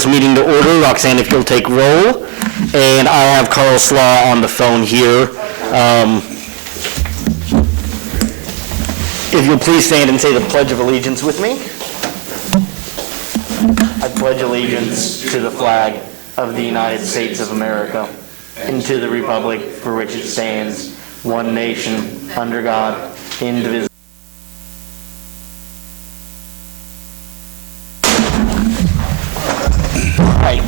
this meeting to order. Roxanne, if you'll take roll. And I have Carl Slaw on the phone here. If you'll please stand and say the Pledge of Allegiance with me. I pledge allegiance to the flag of the United States of America and to the republic for which it stands, one nation, under God, indivisible. Right.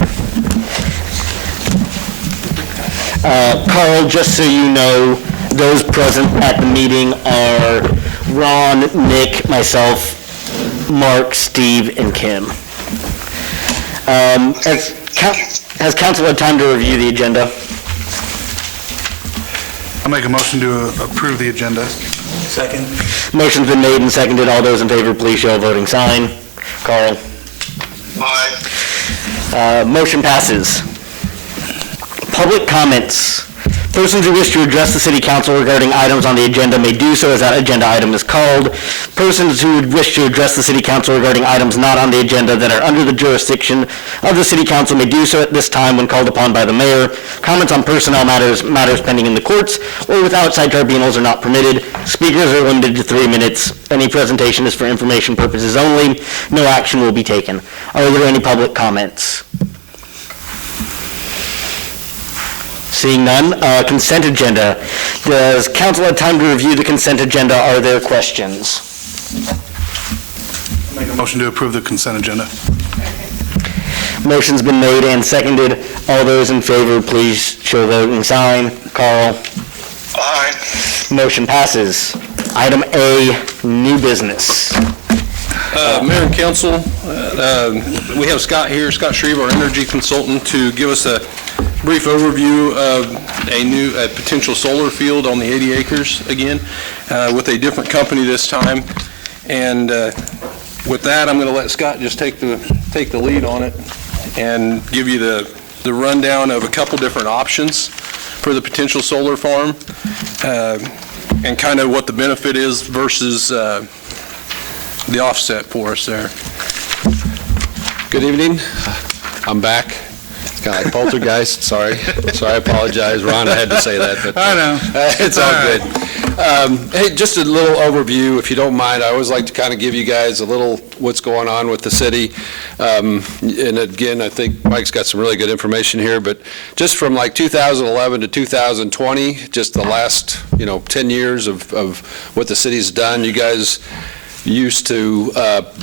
Carl, just so you know, those present at the meeting are Ron, Nick, myself, Mark, Steve, and Kim. Has council had time to review the agenda? I'll make a motion to approve the agenda. Second. Motion's been made and seconded. All those in favor, please show a voting sign. Carl? Aye. Motion passes. Public comments. Persons who wish to address the City Council regarding items on the agenda may do so as that agenda item is called. Persons who would wish to address the City Council regarding items not on the agenda that are under the jurisdiction of the City Council may do so at this time when called upon by the mayor. Comments on personnel matters pending in the courts, or with outside tribunals are not permitted. Speakers are limited to 3 minutes. Any presentation is for information purposes only. No action will be taken. Are there any public comments? Seeing none, consent agenda. Does council have time to review the consent agenda? Are there questions? Make a motion to approve the consent agenda. Motion's been made and seconded. All those in favor, please show voting sign. Carl? Aye. Motion passes. Item A, new business. Mayor and Council, we have Scott here, Scott Shreve, our energy consultant, to give us a brief overview of a potential solar field on the 80 acres again, with a different company this time. And with that, I'm going to let Scott just take the lead on it and give you the rundown of a couple different options for the potential solar farm, and kind of what the benefit is versus the offset for us there. Good evening. I'm back. It's kind of like poltergeist. Sorry, I apologize, Ron. I had to say that, but I know. It's all good. Hey, just a little overview, if you don't mind. I always like to kind of give you guys a little what's going on with the city. And again, I think Mike's got some really good information here. But just from like 2011 to 2020, just the last 10 years of what the city's done, you guys used to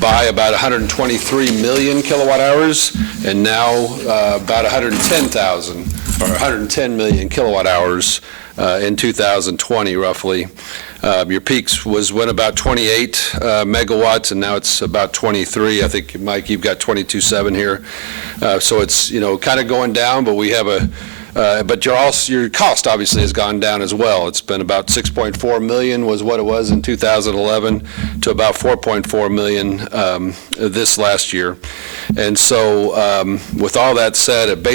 buy about 123 million kilowatt hours, and now about 110,000 or 110 million kilowatt hours in 2020, roughly. Your peaks went about 28 megawatts, and now it's about 23. I think, Mike, you've got 22.7 here. So it's kind of going down, but we have but your cost obviously has gone down as well. It's been about 6.4 million was what it was in 2011 to about 4.4 million this last year. And so with all that said, it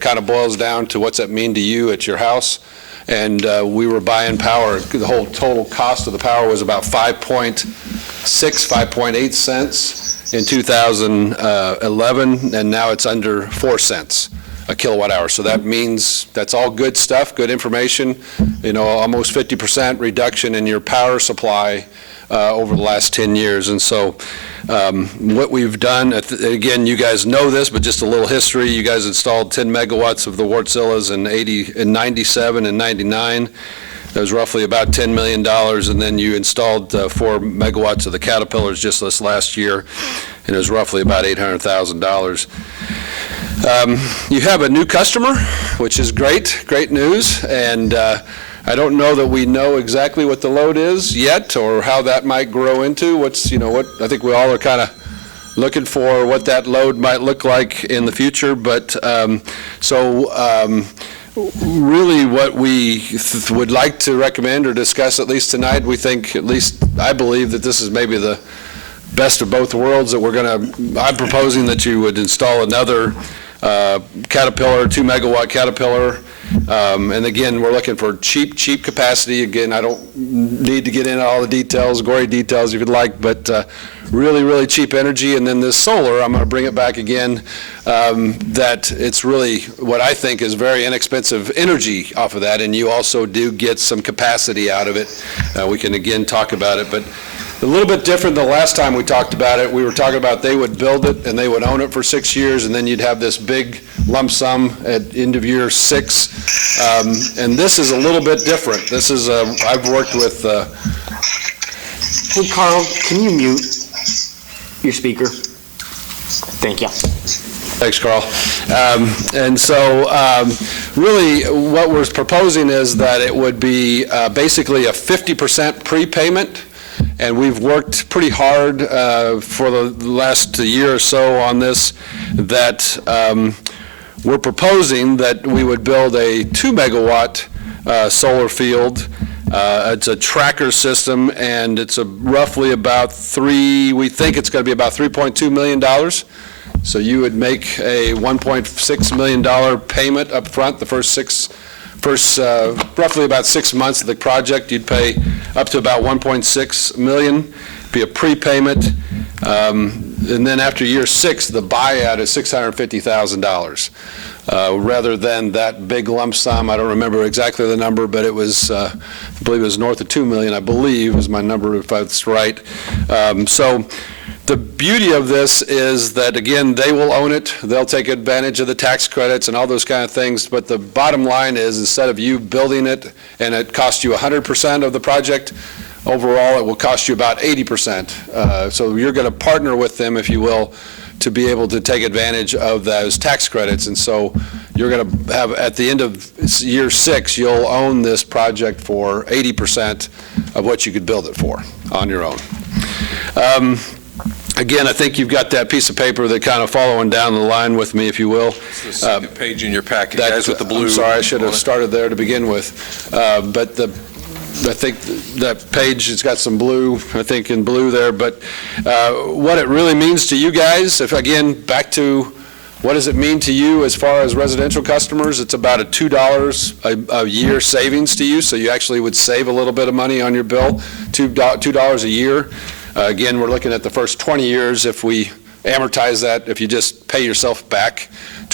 kind of boils down to what's that mean to you at your house. And we were buying power. The whole total cost of the power was about 5.8 cents in 2011, and now it's under 4 cents a kilowatt hour. So that means that's all good stuff, good information, almost 50% reduction in your power supply over the last 10 years. And so what we've done, again, you guys know this, but just a little history. You guys installed 10 megawatts of the Wartzillas in 97 and 99. That was roughly about $10 million. And then you installed 4 megawatts of the Caterpillars just this last year, and it was roughly about $800,000. You have a new customer, which is great news, and I don't know that we know exactly what the load is yet, or how that might grow into. What I think we all are kind of looking for what that load might look like in the future. But really, what we would like to recommend or discuss, at least tonight, we think, at least I believe, that this is maybe the best of both worlds. That I'm proposing that you would install another Caterpillar, 2 megawatt Caterpillar, And again, we're looking for cheap capacity. Again, I don't need to get into all the details, gory details if you'd like, but really cheap energy. And then this solar, I'm going to bring it back again, that it's really what I think is very inexpensive energy off of that, and you also do get some capacity out of it. We can again talk about it, but a little bit different the last time we talked about it. We were talking about they would build it and they would own it for 6 years, and then you'd have this big lump sum at end of year 6. And this is a little bit different. This is, I've worked with... Hey, Carl, can you mute your speaker? Thank you. Thanks, Carl. And so really what we're proposing is that it would be basically a 50% prepayment. And we've worked pretty hard for the last year or so on this, that we're proposing that we would build a 2-megawatt solar field. It's a tracker system, and it's roughly about we think it's going to be about $3.2 million. So you would make a $1.6 million payment up front the first roughly about 6 months of the project. You'd pay up to about $1.6 million, be a prepayment, and then after year 6, the buyout is $650,000. Rather than that big lump sum. I don't remember exactly the number, but it was, I believe it was north of $2 million, I believe is my number if that's right. So the beauty of this is that, again, they will own it. They'll take advantage of the tax credits and all those kind of things. But the bottom line is, instead of you building it and it costs you 100% of the project, overall it will cost you about 80%. So you're going to partner with them, if you will, to be able to take advantage of those tax credits. And so you're going to have, at the end of year 6, you'll own this project for 80% of what you could build it for on your own. Again, I think you've got that piece of paper that kind of following down the line with me, if you will. It's the second page in your packet, guys, with the blue. I'm sorry, I should have started there to begin with. But I think that page has got some blue, I think in blue there. But what it really means to you guys, if again, back to what does it mean to you as far as residential customers, it's about a $2 a year savings to you. So you actually would save a little bit of money on your bill, $2 a year. Again, we're looking at the first 20 years. If we amortize that, if you just pay yourself back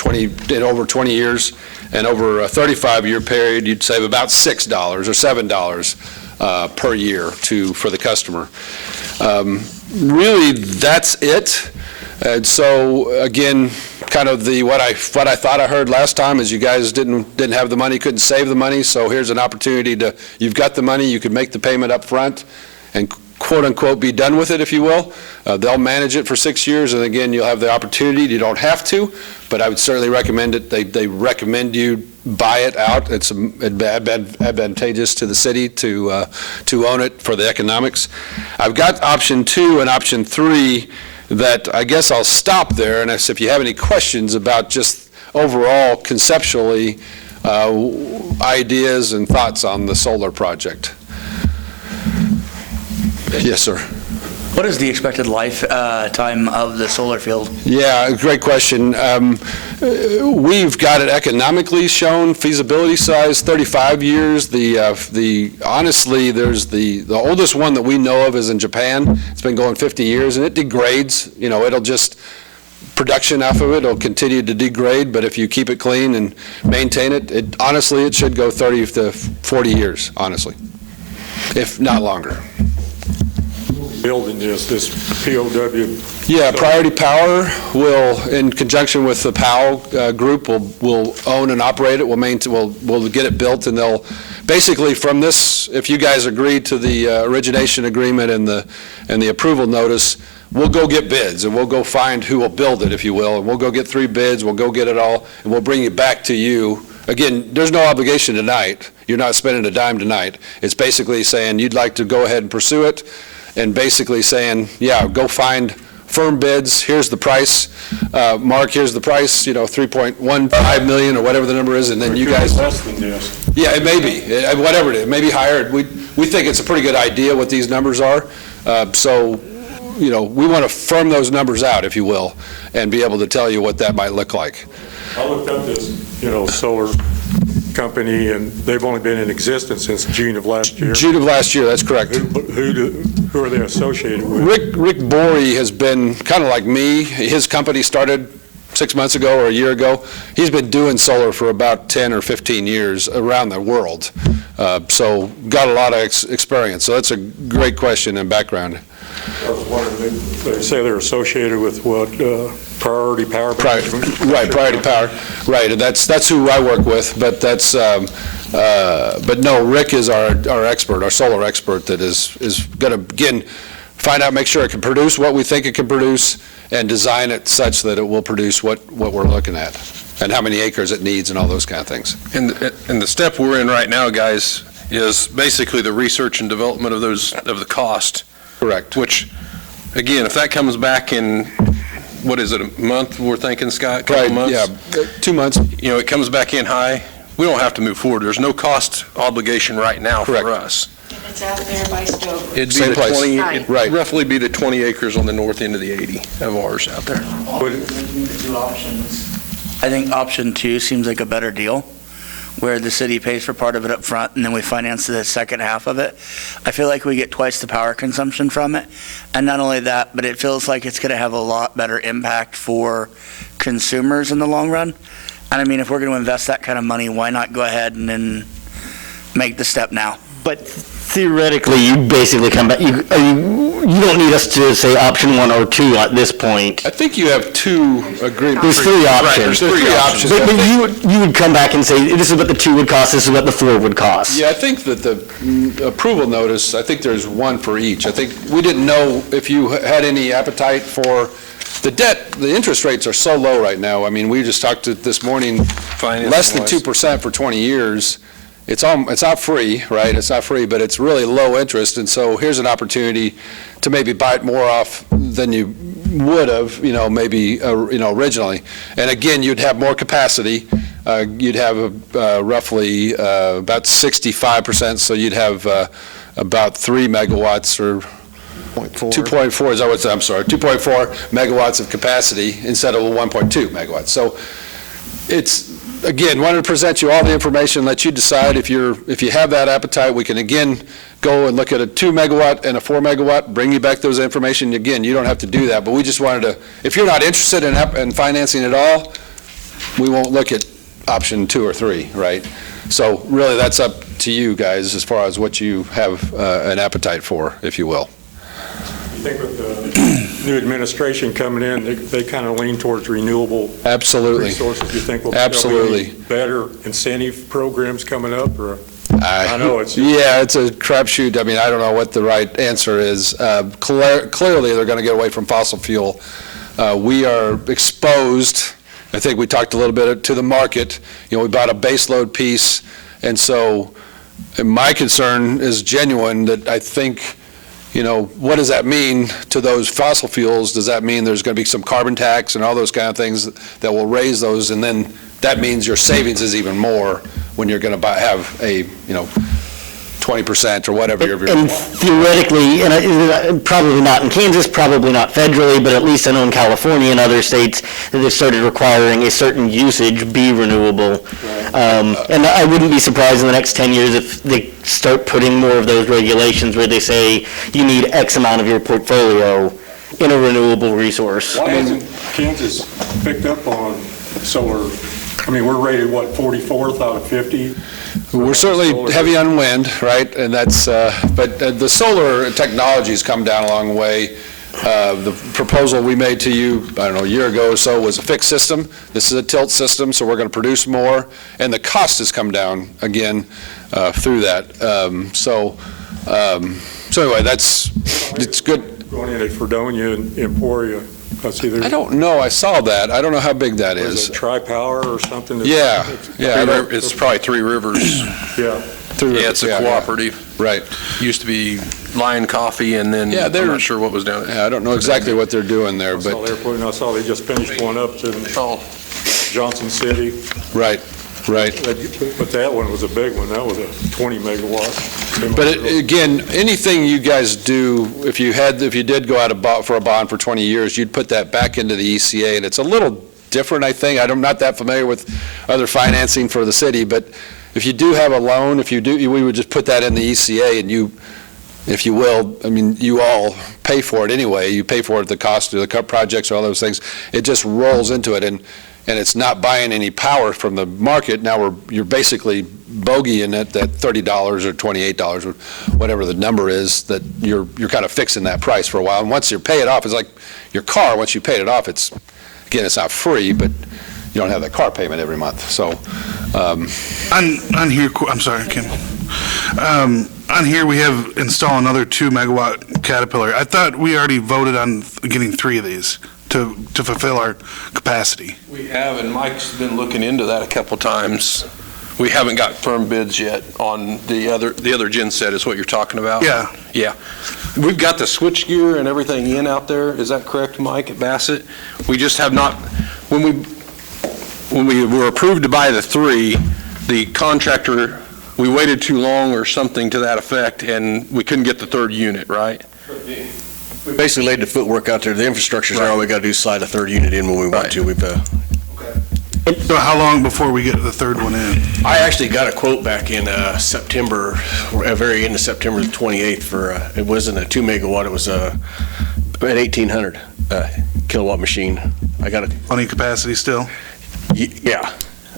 over 20 years, and over a 35-year period, you'd save about $6 or $7 per year for the customer. Really, that's it. And so again, kind of what I thought I heard last time is you guys didn't have the money, couldn't save the money. So here's an opportunity you've got the money, you could make the payment up front, and quote unquote be done with it, if you will. They'll manage it for 6 years, and again, you'll have the opportunity. You don't have to, but I would certainly recommend it. They recommend you buy it out. It's advantageous to the city to own it for the economics. I've got option 2 and option 3 that I guess I'll stop there, and if you have any questions about just overall conceptually ideas and thoughts on the solar project. Yes, sir. What is the expected lifetime of the solar field? Yeah, great question. We've got it economically shown, feasibility size, 35 years. Honestly, there's the oldest one that we know of is in Japan. It's been going 50 years, and it degrades. You know, it'll just, production off of it will continue to degrade, but if you keep it clean and maintain it, honestly, it should go 30 to 40 years, honestly, if not longer. Building this POW. Yeah, Priority Power will, in conjunction with the POW group, will own and operate it. We'll get it built, and they'll basically from this, if you guys agree to the origination agreement and the approval notice, we'll go get bids, and we'll go find who will build it, if you will, and we'll go get 3 bids. We'll go get it all, and we'll bring it back to you. Again, there's no obligation tonight. You're not spending a dime tonight. It's basically saying you'd like to go ahead and pursue it, and basically saying, yeah, go find firm bids, here's the price, Mark, here's the price, $3.15 million or whatever the number is, and then you guys... Less than this. Yeah, it may be, whatever it is, maybe higher. We think it's a pretty good idea what these numbers are, so, we want to firm those numbers out, if you will, and be able to tell you what that might look like. I looked up this, solar company, and they've only been in existence since June of last year. June of last year, that's correct. Who are they associated with? Rick Borey has been kind of like me. His company started 6 months ago or a year ago. He's been doing solar for about 10 or 15 years around the world. So got a lot of experience. So that's a great question and background. I was wondering, they say they're associated with what, Priority Power Management? Right, Priority Power, right, and that's who I work with, but that's, but no, Rick is our expert, our solar expert that is gonna, again, find out, make sure it can produce what we think it can produce, and design it such that it will produce what we're looking at, and how many acres it needs, and all those kind of things. And the step we're in right now, guys, is basically the research and development of the cost. Correct. Which, again, if that comes back in, what is it, a month, we're thinking, Scott? Couple Right, months? yeah, 2 months. You know, it comes back in high, we don't have to move forward. There's no cost obligation right now Correct. for us. And it's out there by Stover. It'd be Same the place. 20, Right. it'd Right. roughly be the 20 acres on the north end of the 80 of ours out there. Two options. I think option 2 seems like a better deal, where the city pays for part of it up front and then we finance the second half of it. I feel like we get twice the power consumption from it. And not only that, but it feels like it's going to have a lot better impact for consumers in the long run. And I mean, if we're going to invest that kind of money, why not go ahead and then make the step now? But theoretically, you basically come back, you don't need us to say option 1 or 2 at this point. I think you have 2 agreements. There's 3 options. There's three options. But you would come back and say, this is what the 2 would cost, this is what the 4 would cost. Yeah, I think that the approval notice, I think there's 1 for each. I think we didn't know if you had any appetite for the debt. The interest rates are so low right now. I mean, we just talked to this morning, less than 2% for 20 years. It's not free, right? It's not free, but it's really low interest, and so here's an opportunity to maybe buy it more off than you would have, maybe, originally. And again, you'd have more capacity. You'd have roughly about 65%, so you'd have about 3 megawatts or 2.4, is that what, I'm sorry, 2.4 megawatts of capacity instead of 1.2 megawatts. So it's, again, wanted to present you all the information, let you decide if you have that appetite. We can again go and look at a 2 megawatt and a 4 megawatt, bring you back those information. Again, you don't have to do that, but we just wanted to, if you're not interested in financing at all, we won't look at option 2 or 3, right? So really, that's up to you guys as far as what you have an appetite for, if you will. I think with the new administration coming in, they kind of lean towards renewable Absolutely. resources. You think there'll Absolutely. be better incentive programs coming up, or? I know it's. Yeah, it's a crapshoot. I mean, I don't know what the right answer is. Clearly, they're going to get away from fossil fuel. We are exposed, I think we talked a little bit to the market. We bought a baseload piece, and so my concern is genuine that I think, what does that mean to those fossil fuels? Does that mean there's going to be some carbon tax and all those kind of things that will raise those? And then that means your savings is even more when you're going to have a, 20% or whatever. And theoretically, and probably not in Kansas, probably not federally, but at least I know in California and other states that they've started requiring a certain usage be renewable. And I wouldn't be surprised in the next 10 years if they start putting more of those regulations where they say you need X amount of your portfolio in a renewable resource. Why hasn't Kansas picked up on solar? I mean, we're rated, 44th out of 50? We're certainly heavy on wind, right? And that's, but the solar technology's come down a long way. The proposal we made to you, I don't know, a year ago or so was a fixed system. This is a tilt system, so we're going to produce more. And the cost has come down again through that. So anyway, it's good. Going in at Fredonia and Emporia. I don't know. I saw that. I don't know how big that is. Is it Tri-Power or something? Yeah. It's probably 3 Rivers. Yeah. Yeah, it's a cooperative. Right. Used to be Lion Coffee, and then Yeah, I'm not sure what was down there. Yeah, I don't know exactly what they're doing there, I saw they just finished one up in Johnson City. Right. But that one was a big one. That was a 20 megawatt. But again, anything you guys do, if you did go out for a bond for 20 years, you'd put that back into the ECA, and it's a little different, I think. I'm not that familiar with other financing for the city, but if you do have a loan, we would just put that in the ECA, and you, if you will, I mean, you all pay for it anyway. You pay for it at the cost of the projects, all those things. It just rolls into it, and it's not buying any power from the market. Now you're basically bogeying it that $30 or $28 or whatever the number is, that you're kind of fixing that price for a while. And once you pay it off, it's like your car. Once you paid it off, it's not free, but you don't have that car payment every month. So On here, I'm sorry, Kim. On here, we have install another 2 megawatt Caterpillar. I thought we already voted on getting 3 of these to fulfill our capacity. We have, and Mike's been looking into that a couple times. We haven't got firm bids yet on the other gen set is what you're talking about? Yeah. Yeah. We've got the switch gear and everything in out there. Is that correct, Mike, at Bassett? We just have not, when we were approved to buy the 3, the contractor, we waited too long or something to that effect, and we couldn't get the 3rd unit, right? We basically laid the footwork out there. The infrastructure's there. All we got to do is slide a 3rd unit in when we want to. We've So how long before we get the 3rd one in? I actually got a quote back in September, very end of September the 28th for, it wasn't a 2 megawatt, it was an 1,800 kilowatt machine. I got a, Plenty of capacity still? yeah.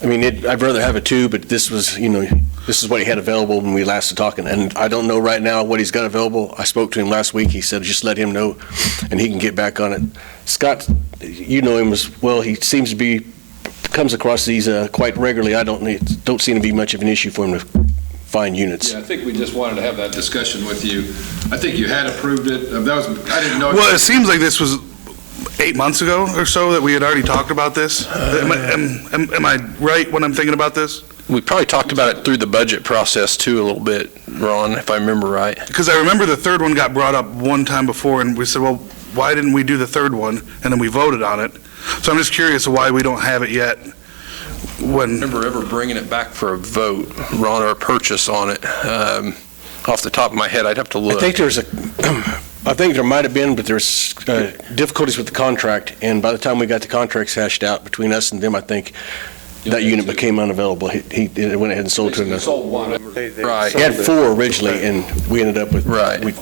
I mean, I'd rather have a 2, but this was, this is what he had available when we last were talking. And I don't know right now what he's got available. I spoke to him last week. He said, just let him know, and he can get back on it. Scott, you know him as well. He seems to comes across these quite regularly. Don't seem to be much of an issue for him to find units. Yeah, I think we just wanted to have that discussion with you. I think you had approved it. I didn't know. Well, it seems like this was 8 months ago or so that we had already talked about this. Am I right when I'm thinking about this? We probably talked about it through the budget process too a little bit, Ron, if I remember right. Because I remember the 3rd one got brought up one time before, and we said, well, why didn't we do the 3rd one? And then we voted on it. So I'm just curious why we don't have it yet. I remember ever bringing it back for a vote, Ron, or a purchase on it. Off the top of my head, I'd have to look. I think there might have been, but there's difficulties with the contract, and by the time we got the contracts hashed out between us and them, I think that unit became unavailable. He went ahead and sold to another. Sold one. Right. He had 4 originally, and we ended up with. Right. We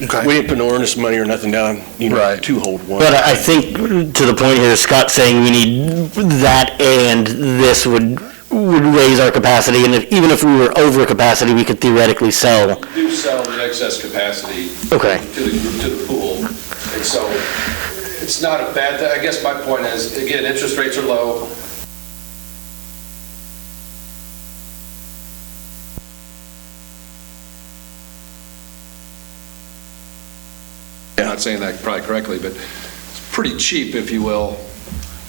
Okay. didn't put no earnest money or nothing down, Right. to hold one. But I think to the point here, Scott's saying we need that, and this would raise our capacity, and even if we were over capacity, we could theoretically sell. You do sell the excess capacity Okay. to the pool, and so it's not a bad thing. I guess my point is, again, interest rates are low. I'm not saying that probably correctly, but it's pretty cheap, if you will,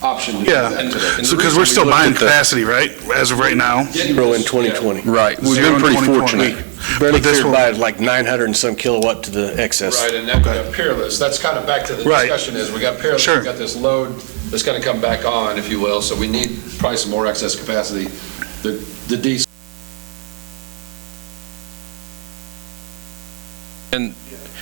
option to do that Yeah, today. so because we're still buying capacity, right, as of right now? 0 in 2020. Right. We've Zero been in pretty 2020. fortunate. Barely But this cleared will- by like 900 and some kilowatt to the excess. Right, and then we got Peerless. That's kind of back to the Right. discussion is, we got Peerless, Sure. we got this load that's going to come back on, if you will, so we need probably some more excess capacity. The diesel.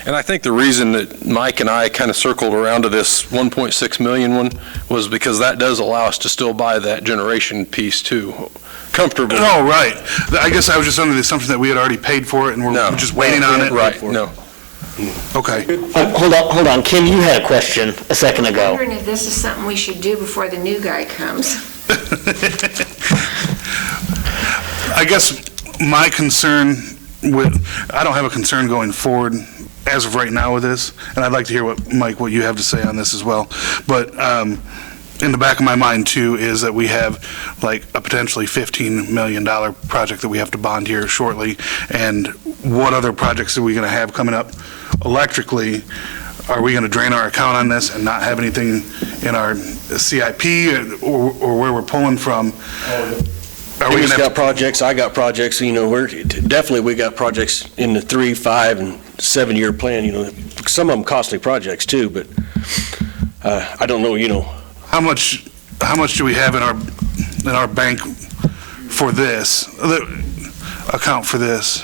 And I think the reason that Mike and I kind of circled around to this 1.6 million one was because that does allow us to still buy that generation piece too, comfortably. Oh, right. I guess I was just under the assumption that we had already paid for it and we're No. just waiting on it. Right, no. Okay. Hold on, Kim, you had a question a second I'm ago. wondering if this is something we should do before the new guy comes. I guess my concern I don't have a concern going forward as of right now with this, and I'd like to hear what you have to say on this as well. But in the back of my mind too is that we have like a potentially $15 million project that we have to bond here shortly, and what other projects are we going to have coming up electrically? Are we going to drain our account on this and not have anything in our CIP or where we're pulling from? Are we He's going to got projects, I got projects, we got projects in the 3, 5, and 7-year plan, some of them costly projects too, but I don't know, How much do we have in our bank for this, account for this?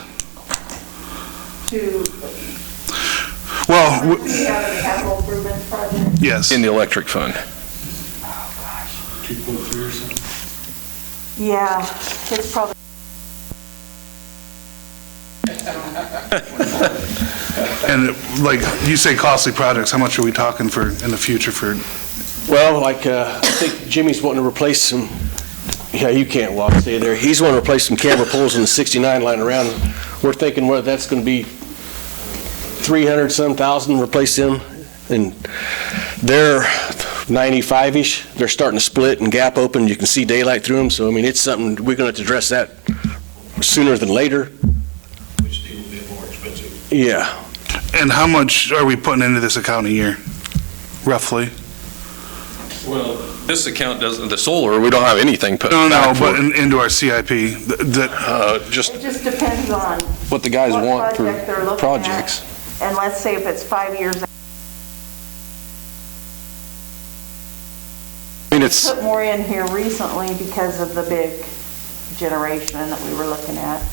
Well, We have a capital improvement project. yes. In the electric fund. Yeah, it's probably And like, you say costly projects, how much are we talking for in the future for? Well, like, I think Jimmy's wanting to replace some, yeah, you can't walk, stay there. He's wanting to replace some camera poles in the 69 line around. We're thinking, well, that's going to be 300-some thousand, replace them. And they're 95-ish. They're starting to split and gap open. You can see daylight through them. So, I mean, it's something, we're going to have to address that sooner than later. Which deal will be more expensive. Yeah. And how much are we putting into this account a year, roughly? Well, this account doesn't, the solar, we don't have anything put No, back for but it. into our CIP, Just It just depends on what the guys what want for project they're looking at. projects. And let's say if it's 5 years, I mean, it's, put more in here recently because of the big generation that we were looking at.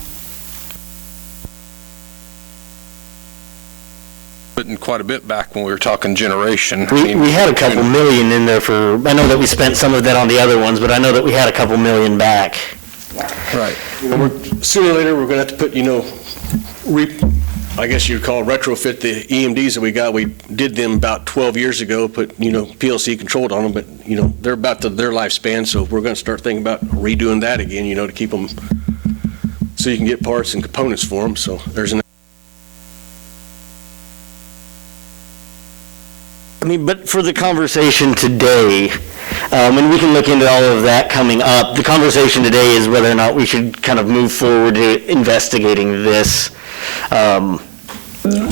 Putting quite a bit back when we were talking generation. we had a couple million in there for, I know that we spent some of that on the other ones, but I know that we had a couple million back. Right. Sooner or later, we're going to have to put, I guess you'd call retrofit the EMDs that we got. We did them about 12 years ago, put, PLC controlled on them, but, they're about their lifespan, so we're going to start thinking about redoing that again, to keep them, so you can get parts and components for them, so there's an. I mean, but for the conversation today, and we can look into all of that coming up, the conversation today is whether or not we should kind of move forward to investigating this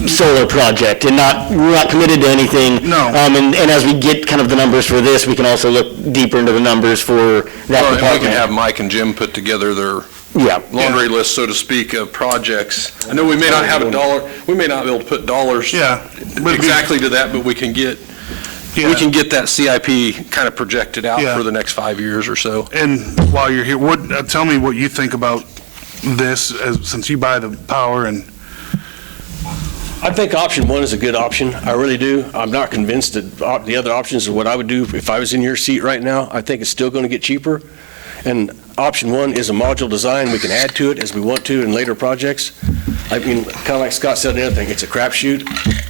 solar project, and we're not committed to anything. No. And as we get kind of the numbers for this, we can also look deeper into the numbers for that Well, and we department. can have Mike and Jim put together their Yeah. laundry list, so to speak, of projects. I know we may not have a dollar, we may not be able to put dollars Yeah. exactly to that, but we can get that CIP kind of projected out Yeah. for the next 5 years or so. And while you're here, tell me what you think about this, since you buy the power and. I think option one is a good option. I really do. I'm not convinced that the other options are what I would do if I was in your seat right now. I think it's still going to get cheaper. And option one is a module design. We can add to it as we want to in later projects. I mean, kind of like Scott said, the other thing, it's a crapshoot.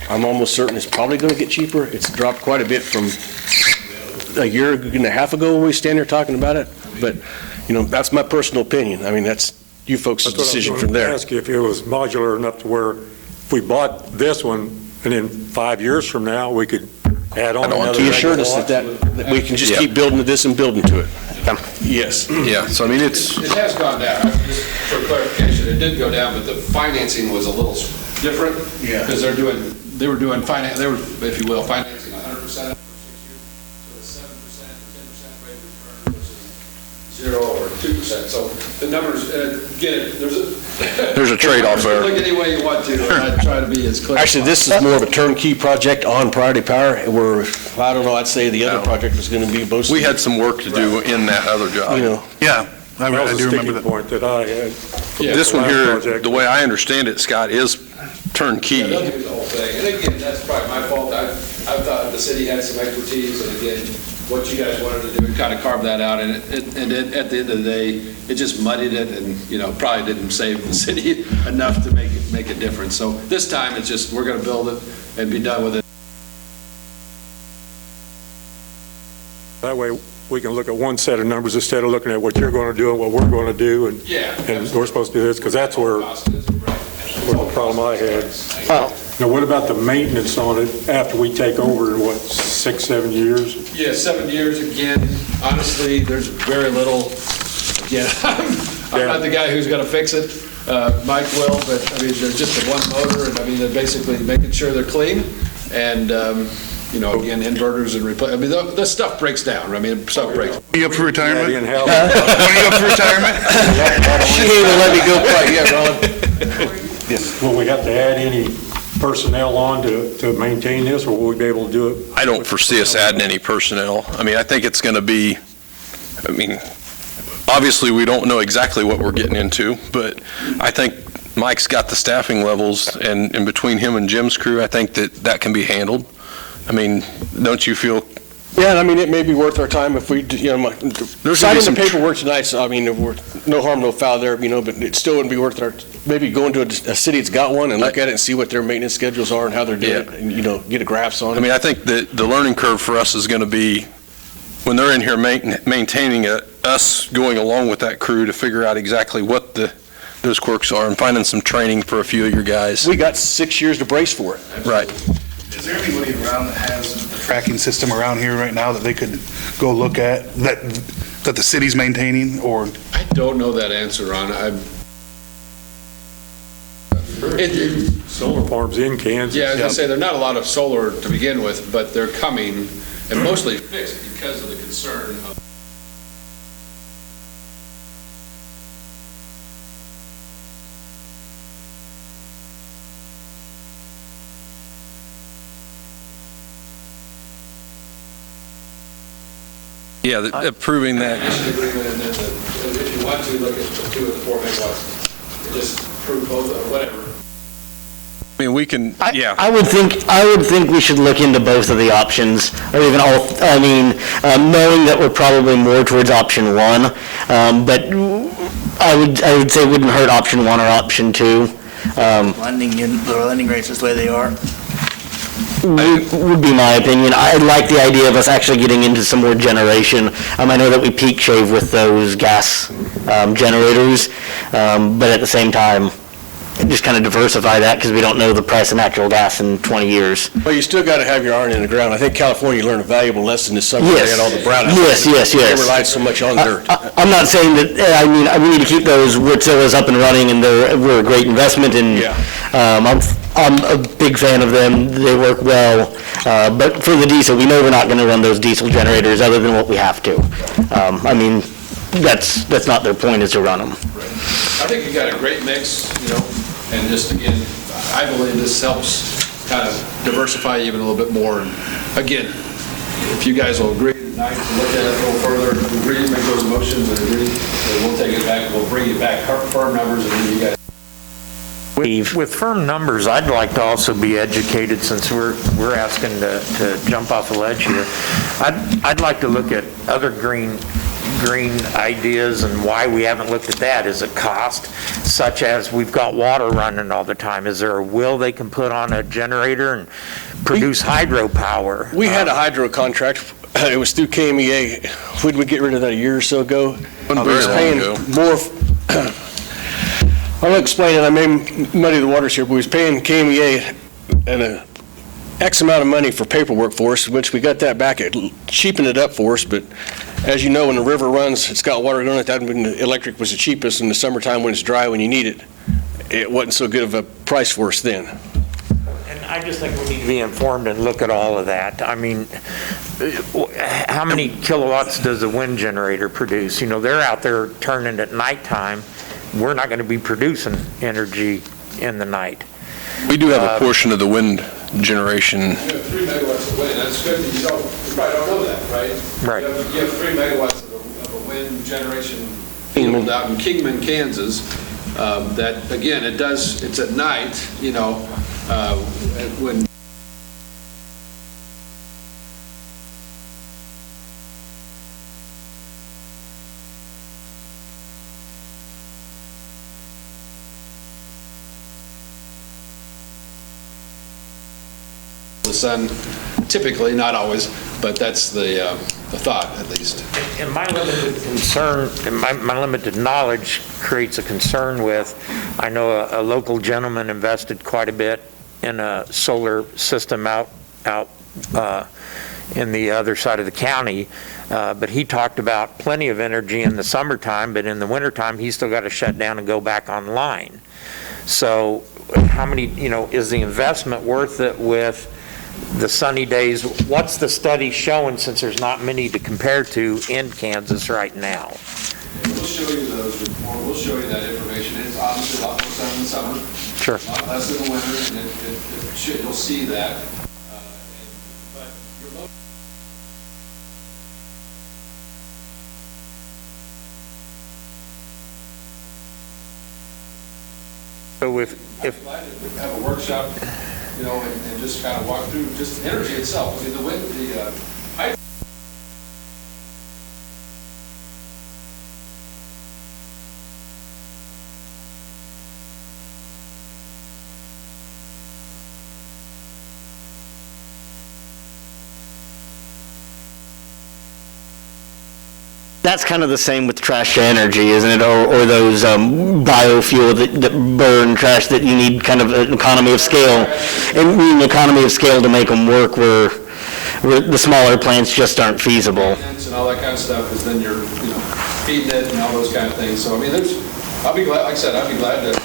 I'm almost certain it's probably going to get cheaper. It's dropped quite a bit from a year and a half ago when we stand here talking about it. But, that's my personal opinion. I mean, that's you folks' decision from there. I was going to ask you if it was modular enough to where if we bought this one, and then 5 years from now, we could add on another. He assured us that we can just keep building to this and building to it. Yes. Yeah, so I mean, It has gone down, just for clarification, it did go down, but the financing was a little different. Yeah. Because they were doing finance, they were, if you will, financing 100% for 6 years, so a 7% or 10% rate of return versus 0 or 2%. So the numbers, again, there's a trade-off there. Look any way you want to, and I try to be as clear. Actually, this is more of a turnkey project on Priority Power, where, I don't know, I'd say the other project was going to be mostly. We had some work to do in that other job. Yeah, I That was do a remember sticking that. point that I had. This one Last here, project. the way I understand it, Scott, is Yeah, turnkey. they'll do the whole thing. And again, that's probably my fault. I thought the city had some expertise, and again, what you guys wanted to do, we kind of carved that out, and at the end of the day, it just muddied it, and probably didn't save the city enough to make a difference. So this time, it's just, we're going to build it and be done with it. That way, we can look at one set of numbers instead of looking at what you're going to do and what we're going to do, and we're supposed to do this, because that's where the problem I had. Now, what about the maintenance on it after we take over in, 6, 7 years? Yeah, 7 years, again, honestly, there's very little, again, I'm not the guy who's going to fix it. Mike will, but, I mean, there's just the one motor, and I mean, they're basically making sure they're clean, and, again, inverters and I mean, this stuff breaks down. I mean, stuff breaks. Are you up for retirement? Yeah, in hell. Are you up for retirement? She ain't gonna let me go quite yet, Ron. Will we have to add any personnel on to maintain this, or will we be able to do it? I don't foresee us adding any personnel. I mean, I think it's going to be, obviously, we don't know exactly what we're getting into, but I think Mike's got the staffing levels, and in between him and Jim's crew, I think that can be handled. I mean, don't you feel Yeah, and I mean, it may be worth our time if we, signing the paperwork tonight, so, I mean, no harm, no foul there, but it still wouldn't be worth our, maybe going to a city that's got one and look at it and see what their maintenance schedules are and how they're doing it, and, get a grasp on it. I mean, I think the learning curve for us is going to be, when they're in here maintaining it, us going along with that crew to figure out exactly what those quirks are and finding some training for a few of your guys. We got 6 years to brace for it. Right. Is there anybody around that has a tracking system around here right now that they could go look at, that the city's maintaining, or? I don't know that answer, Ron. Solar farms in Kansas. Yeah, I was going to say, there are not a lot of solar to begin with, but they're coming, and mostly fixed because of the concern of Approving that. initial agreement, and then if you want to, look at the 2 and the 4 megawatts, just approve both, or whatever. I mean, we can, I would think we should look into both of the options, or even all, knowing that we're probably more towards option 1, but I would say it wouldn't hurt option 1 or option 2. The lending rates just the way they are. Would be my opinion. I like the idea of us actually getting into some more generation. I know that we peak shave with those gas generators, but at the same time, just kind of diversify that because we don't know the price of natural gas in 20 years. Well, you still got to have your iron in the ground. I think California learned a valuable lesson this summer. Yes. They had all the brownouts. Yes. They relied so much on dirt. I'm not saying that, we need to keep those Wurtzillas up and running, and we're a great investment, and I'm a big fan of them. They work well. But for the diesel, we know we're not going to run those diesel generators other than what we have to. That's not their point, is to run them. I think you got a great mix, and just again, I believe this helps kind of diversify even a little bit more. And again, if you guys will agree tonight to look at it a little further, agree to make those motions and agree, then we'll take it back, we'll bring you back firm numbers, and then you guys. With firm numbers, I'd like to also be educated, since we're asking to jump off a ledge here. I'd like to look at other green ideas and why we haven't looked at that. Is it cost? Such as we've got water running all the time. Is there a will they can put on a generator and produce hydropower? We had a hydro contract. It was through KMEA. Did we get rid of that a year or so ago? We was paying more. I'll explain it. I may muddy the waters here, but we was paying KMEA an X amount of money for paperwork for us, which we got that back. It cheapened it up for us, but as you know, when the river runs, it's got water going. That when the electric was the cheapest in the summertime when it's dry, when you need it. It wasn't so good of a price for us then. And I just think we need to be informed and look at all of that. I mean, how many kilowatts does a wind generator produce? They're out there turning at nighttime. We're not going to be producing energy in the night. We do have a portion of the wind generation. You have 3 megawatts of wind. That's good. You probably don't know that, right? Right. You have 3 megawatts of a wind generation field out in Kingman, Kansas. That, again, it's at night, when the sun, typically, not always, but that's the thought, at least. And my limited concern, and my limited knowledge creates a concern with, I know a local gentleman invested quite a bit in a solar system out in the other side of the county, but he talked about plenty of energy in the summertime, but in the wintertime, he's still got to shut down and go back online. So how many, is the investment worth it with the sunny days? What's the study showing, since there's not many to compare to in Kansas right now? We'll show you those, or we'll show you that information. It's obviously a lot more sun in the summer. Sure. A lot less in the winter, and you'll see that. But your load. So if I'm glad to have a workshop, and just kind of walk through just energy itself. I mean, the wind, the hydro That's kind of the same with trash to energy, isn't it? Or those biofuel that burn trash that you need kind of an economy of scale. And we need an economy of scale to make them work where the smaller plants just aren't feasible. Maintenance and all that kind of stuff, because then you're, feeding it and all those kind of things. So, I mean, I'll be glad, like I said, I'd be glad to.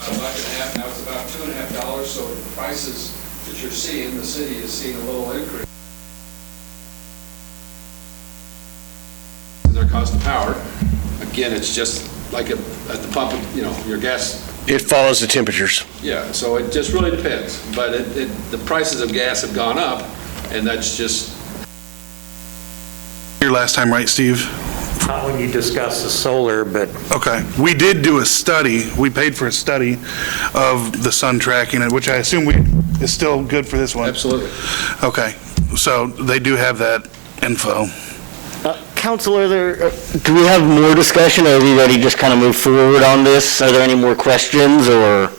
$1.50, now it's about $2.50, so the prices that you're seeing, the city is seeing a little increase. Their cost of power, again, it's just like at the pump, your gas. It follows the temperatures. Yeah, so it just really depends, but the prices of gas have gone up, and that's just. Your last time, right, Steve? Not when you discuss the solar, but Okay. We did do a study. We paid for a study of the sun tracking, which I assume is still good for this one. Absolutely. Okay. So they do have that info. Counselor, do we have more discussion, or are we ready to just kind of move forward on this? Are there any more questions, or?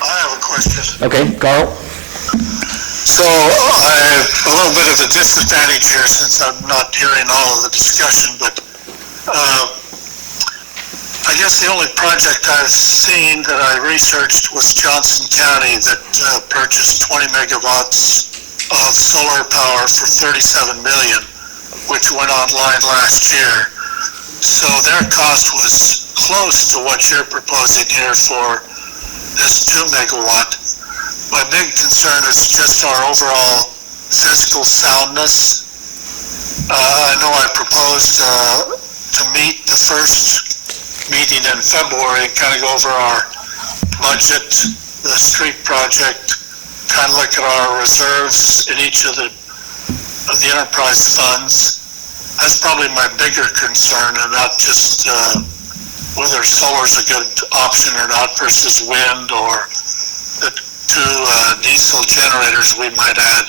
I have a question. Okay, Carl? So I have a little bit of a disadvantage here since I'm not hearing all of the discussion, but I guess the only project I've seen that I researched was Johnson County that purchased 20 megawatts of solar power for $37 million, which went online last year. So their cost was close to what you're proposing here for this 2 megawatt. My big concern is just our overall fiscal soundness. I know I proposed to meet the first meeting in February, kind of go over our budget, the street project, kind of look at our reserves in each of the enterprise funds. That's probably my bigger concern, and not just whether solar is a good option or not versus wind or the 2 diesel generators we might add.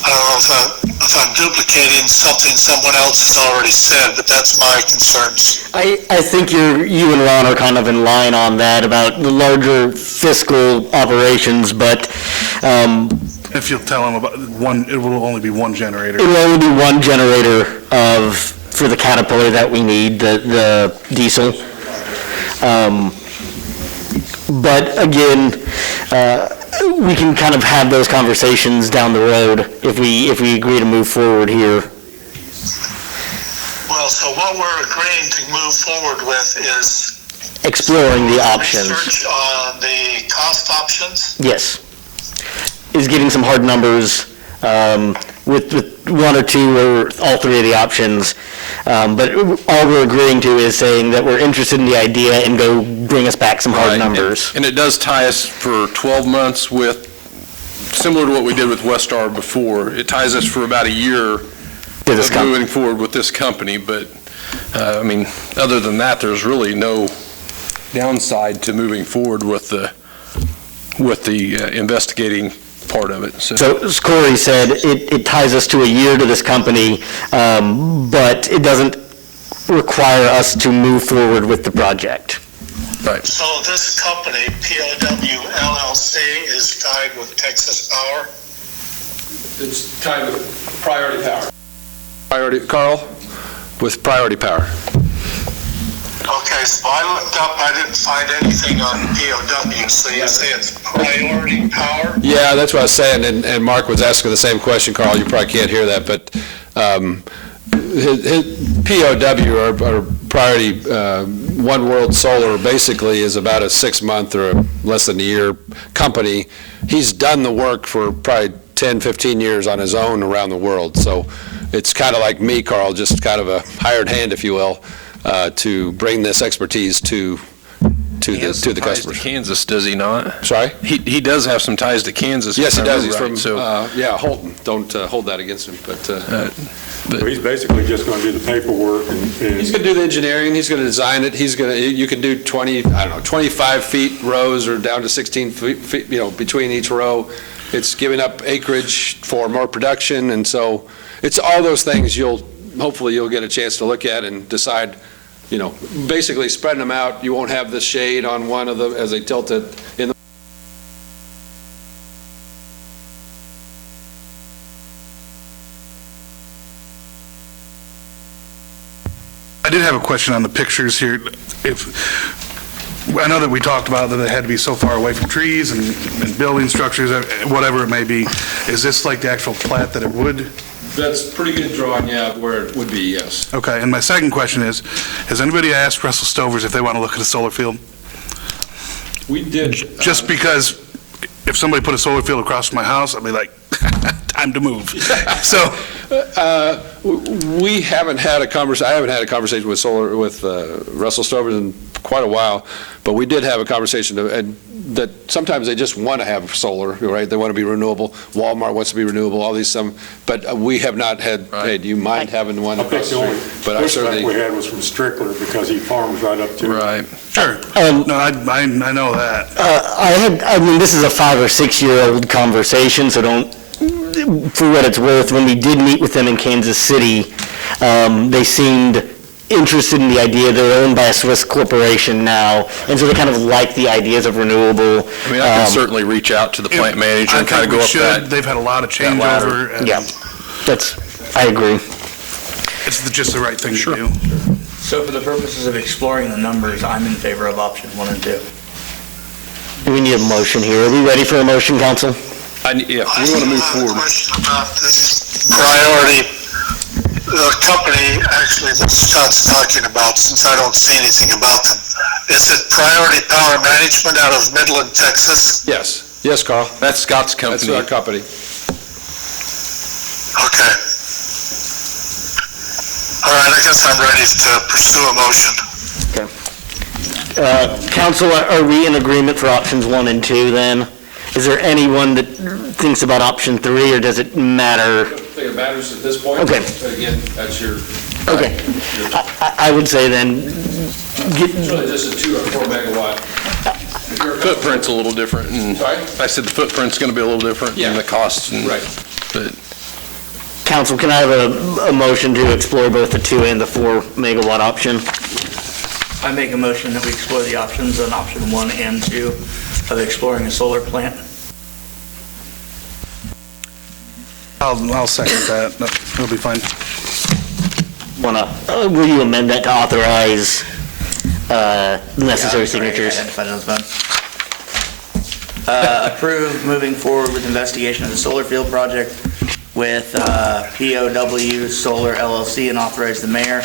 I don't know if I'm duplicating something someone else has already said, but that's my concerns. I think you and Ron are kind of in line on that about the larger fiscal operations, but If you'll tell them about it will only be one generator. it will only be one generator for the Caterpillar that we need, the diesel. But again, we can kind of have those conversations down the road if we agree to move forward here. Well, so what we're agreeing to move forward with is Exploring the options. research on the cost options. Yes. Is getting some hard numbers with 1 or 2 or all 3 of the options. But all we're agreeing to is saying that we're interested in the idea and go bring us back some hard Right, numbers. And it does tie us for 12 months with, similar to what we did with Westar before, it ties us for about a year To this of moving forward with this company, but, I mean, other than that, there's really no downside to moving forward with the investigating part of it. So as Corey said, it ties us to a year to this company, but it doesn't require us to move forward with the project. Right. So this company, POW LLC, is tied with Texas Power? It's tied with Priority Power. Carl, with Priority Power. Okay, so I looked up, I didn't find anything on POW, so you say it's Priority Power? Yeah, that's what I was saying, and Mark was asking the same question, Carl, you probably can't hear that, but his POW, or Priority One World Solar, basically is about a 6-month or less than a year company. He's done the work for probably 10, 15 years on his own around the world, so it's kind of like me, Carl, just kind of a hired hand, if you will, to bring this expertise to the Ties to customers. Kansas, does he not? Sorry? He does have some ties to Kansas. Yes, he if I does. He's remember from, right, so, Holton. Don't hold that against him, but So he's basically just going to do the paperwork he's and going to do the engineering, he's going to design it, you can do 25 feet rows or down to 16 feet, between each row. It's giving up acreage for more production, and so it's all those things hopefully you'll get a chance to look at and decide, basically spreading them out. You won't have the shade on one of them as they tilt it in the I did have a question on the pictures here. I know that we talked about that they had to be so far away from trees and building structures, whatever it may be. Is this like the actual plat that it would? That's pretty good drawing, yeah, where it would be, yes. Okay, and my second question is, has anybody asked Russell Stovers if they want to look at a solar field? We did. Just because if somebody put a solar field across from my house, I'd be like, time to move. So, We haven't had a conversation, I haven't had a conversation with Russell Stovers in quite a while, but we did have a conversation, and that sometimes they just want to have solar, right? They want to be renewable. Walmart wants to be renewable, all these but we have not had, hey, do you mind having one? I think the only pushback we had was from Strickler because he farms right up to it. Right. sure. No, I know that. This is a 5 or 6 year old conversation, so don't, for what it's worth, when we did meet with them in Kansas City, they seemed interested in the idea. They're owned by a Swiss corporation now, and so they kind of like the ideas of renewable. I mean, I can certainly reach out to the plant manager and kind of go up that. They've had a lot of changeover. And Yeah, I agree. It's just the right thing to do. So for the purposes of exploring the numbers, I'm in favor of option 1 and 2. Do we need a motion here? Are we ready for a motion, council? Yeah, we want to move forward. I have a question about this priority. The company, actually, that Scott's talking about, since I don't see anything about them, is it Priority Power Management out of Midland, Texas? Yes, yes, Carl. That's Scott's company. That's our company. Okay. All right, I guess I'm ready to pursue a motion. Council, are we in agreement for options 1 and 2 then? Is there anyone that thinks about option 3, or does it matter? I don't think it matters at this point. Okay. But again, that's your. Okay. I would say then, It's really just a 2 or 4 megawatt. Footprint's a little different, and Sorry? I said the footprint's going to be a little different, Yeah. and the costs. And, Right. But council, can I have a motion to explore both the 2 and the 4 megawatt option? I make a motion that we explore the options on option 1 and 2 of exploring a solar plant. I'll second that. It'll be fine. Will you amend that to authorize necessary signatures? Approve moving forward with investigation of the solar field project with POW Solar LLC and authorize the mayor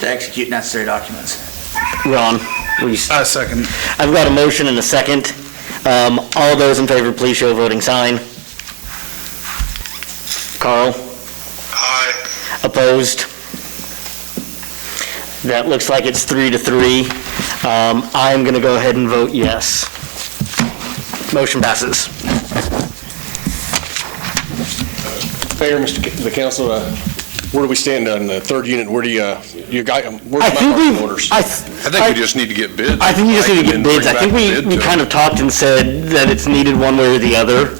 to execute necessary documents. Ron, will you? Second. I've got a motion and a second. All those in favor, please show a voting sign. Carl? Aye. Opposed? That looks like it's 3-3. I'm going to go ahead and vote yes. Motion passes. Mayor, the council, where do we stand on the 3rd unit? Where do where's I my think marching orders? I think we just need to get bids. I think you just need to get and bids. bring I think back the bid we to kind them. of talked and said that it's needed one way or the other.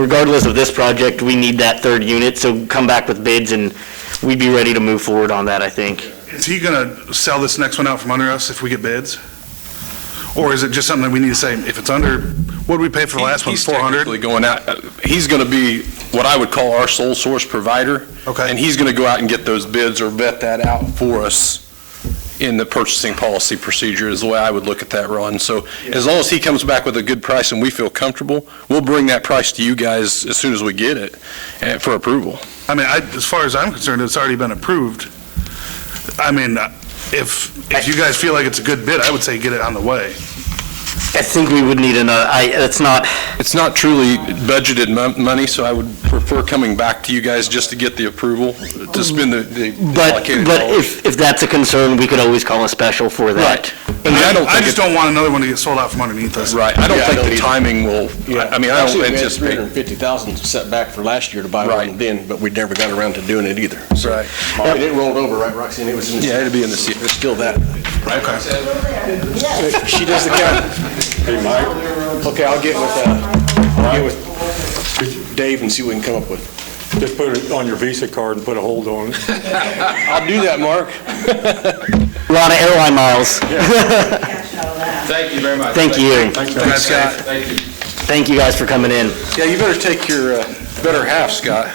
Regardless of this project, we need that 3rd unit, so come back with bids and we'd be ready to move forward on that, I think. Is he going to sell this next one out from under us if we get bids? Or is it just something that we need to say, if it's under, what did we pay for the last one, He's 400? technically going out, he's going to be what I would call our sole source provider. Okay. And he's going to go out and get those bids or vet that out for us in the purchasing policy procedure is the way I would look at that, Ron. So as long as he comes back with a good price and we feel comfortable, we'll bring that price to you guys as soon as we get it for approval. I mean, as far as I'm concerned, it's already been approved. I mean, if you guys feel like it's a good bid, I would say get it on the way. I think we would need another, it's not, It's not truly budgeted money, so I would prefer coming back to you guys just to get the approval to spend the but allocated dollars. if that's a concern, we could always call a special for that. And I just don't want another one to get sold out from underneath us. Right, I don't Yeah, I think don't the either. timing will, I mean, I Actually, don't we had anticipate. 350,000 set back for last year to buy Right. one then, but we never got around to doing it either. So, Right. It rolled over, right, Roxanne? It was in the. Yeah, it'd be in the seat. It's still that. Okay. She does the count. Hey, Mike, Okay, I'll get with Dave and see what we can come up with. just put it on your Visa card and put a hold on it. I'll do that, Mark. A lot of airline miles. Thank you very much. Thank you. Thanks, Scott. Thank you. Thank you guys for coming in. Yeah, you better take your better half, Scott.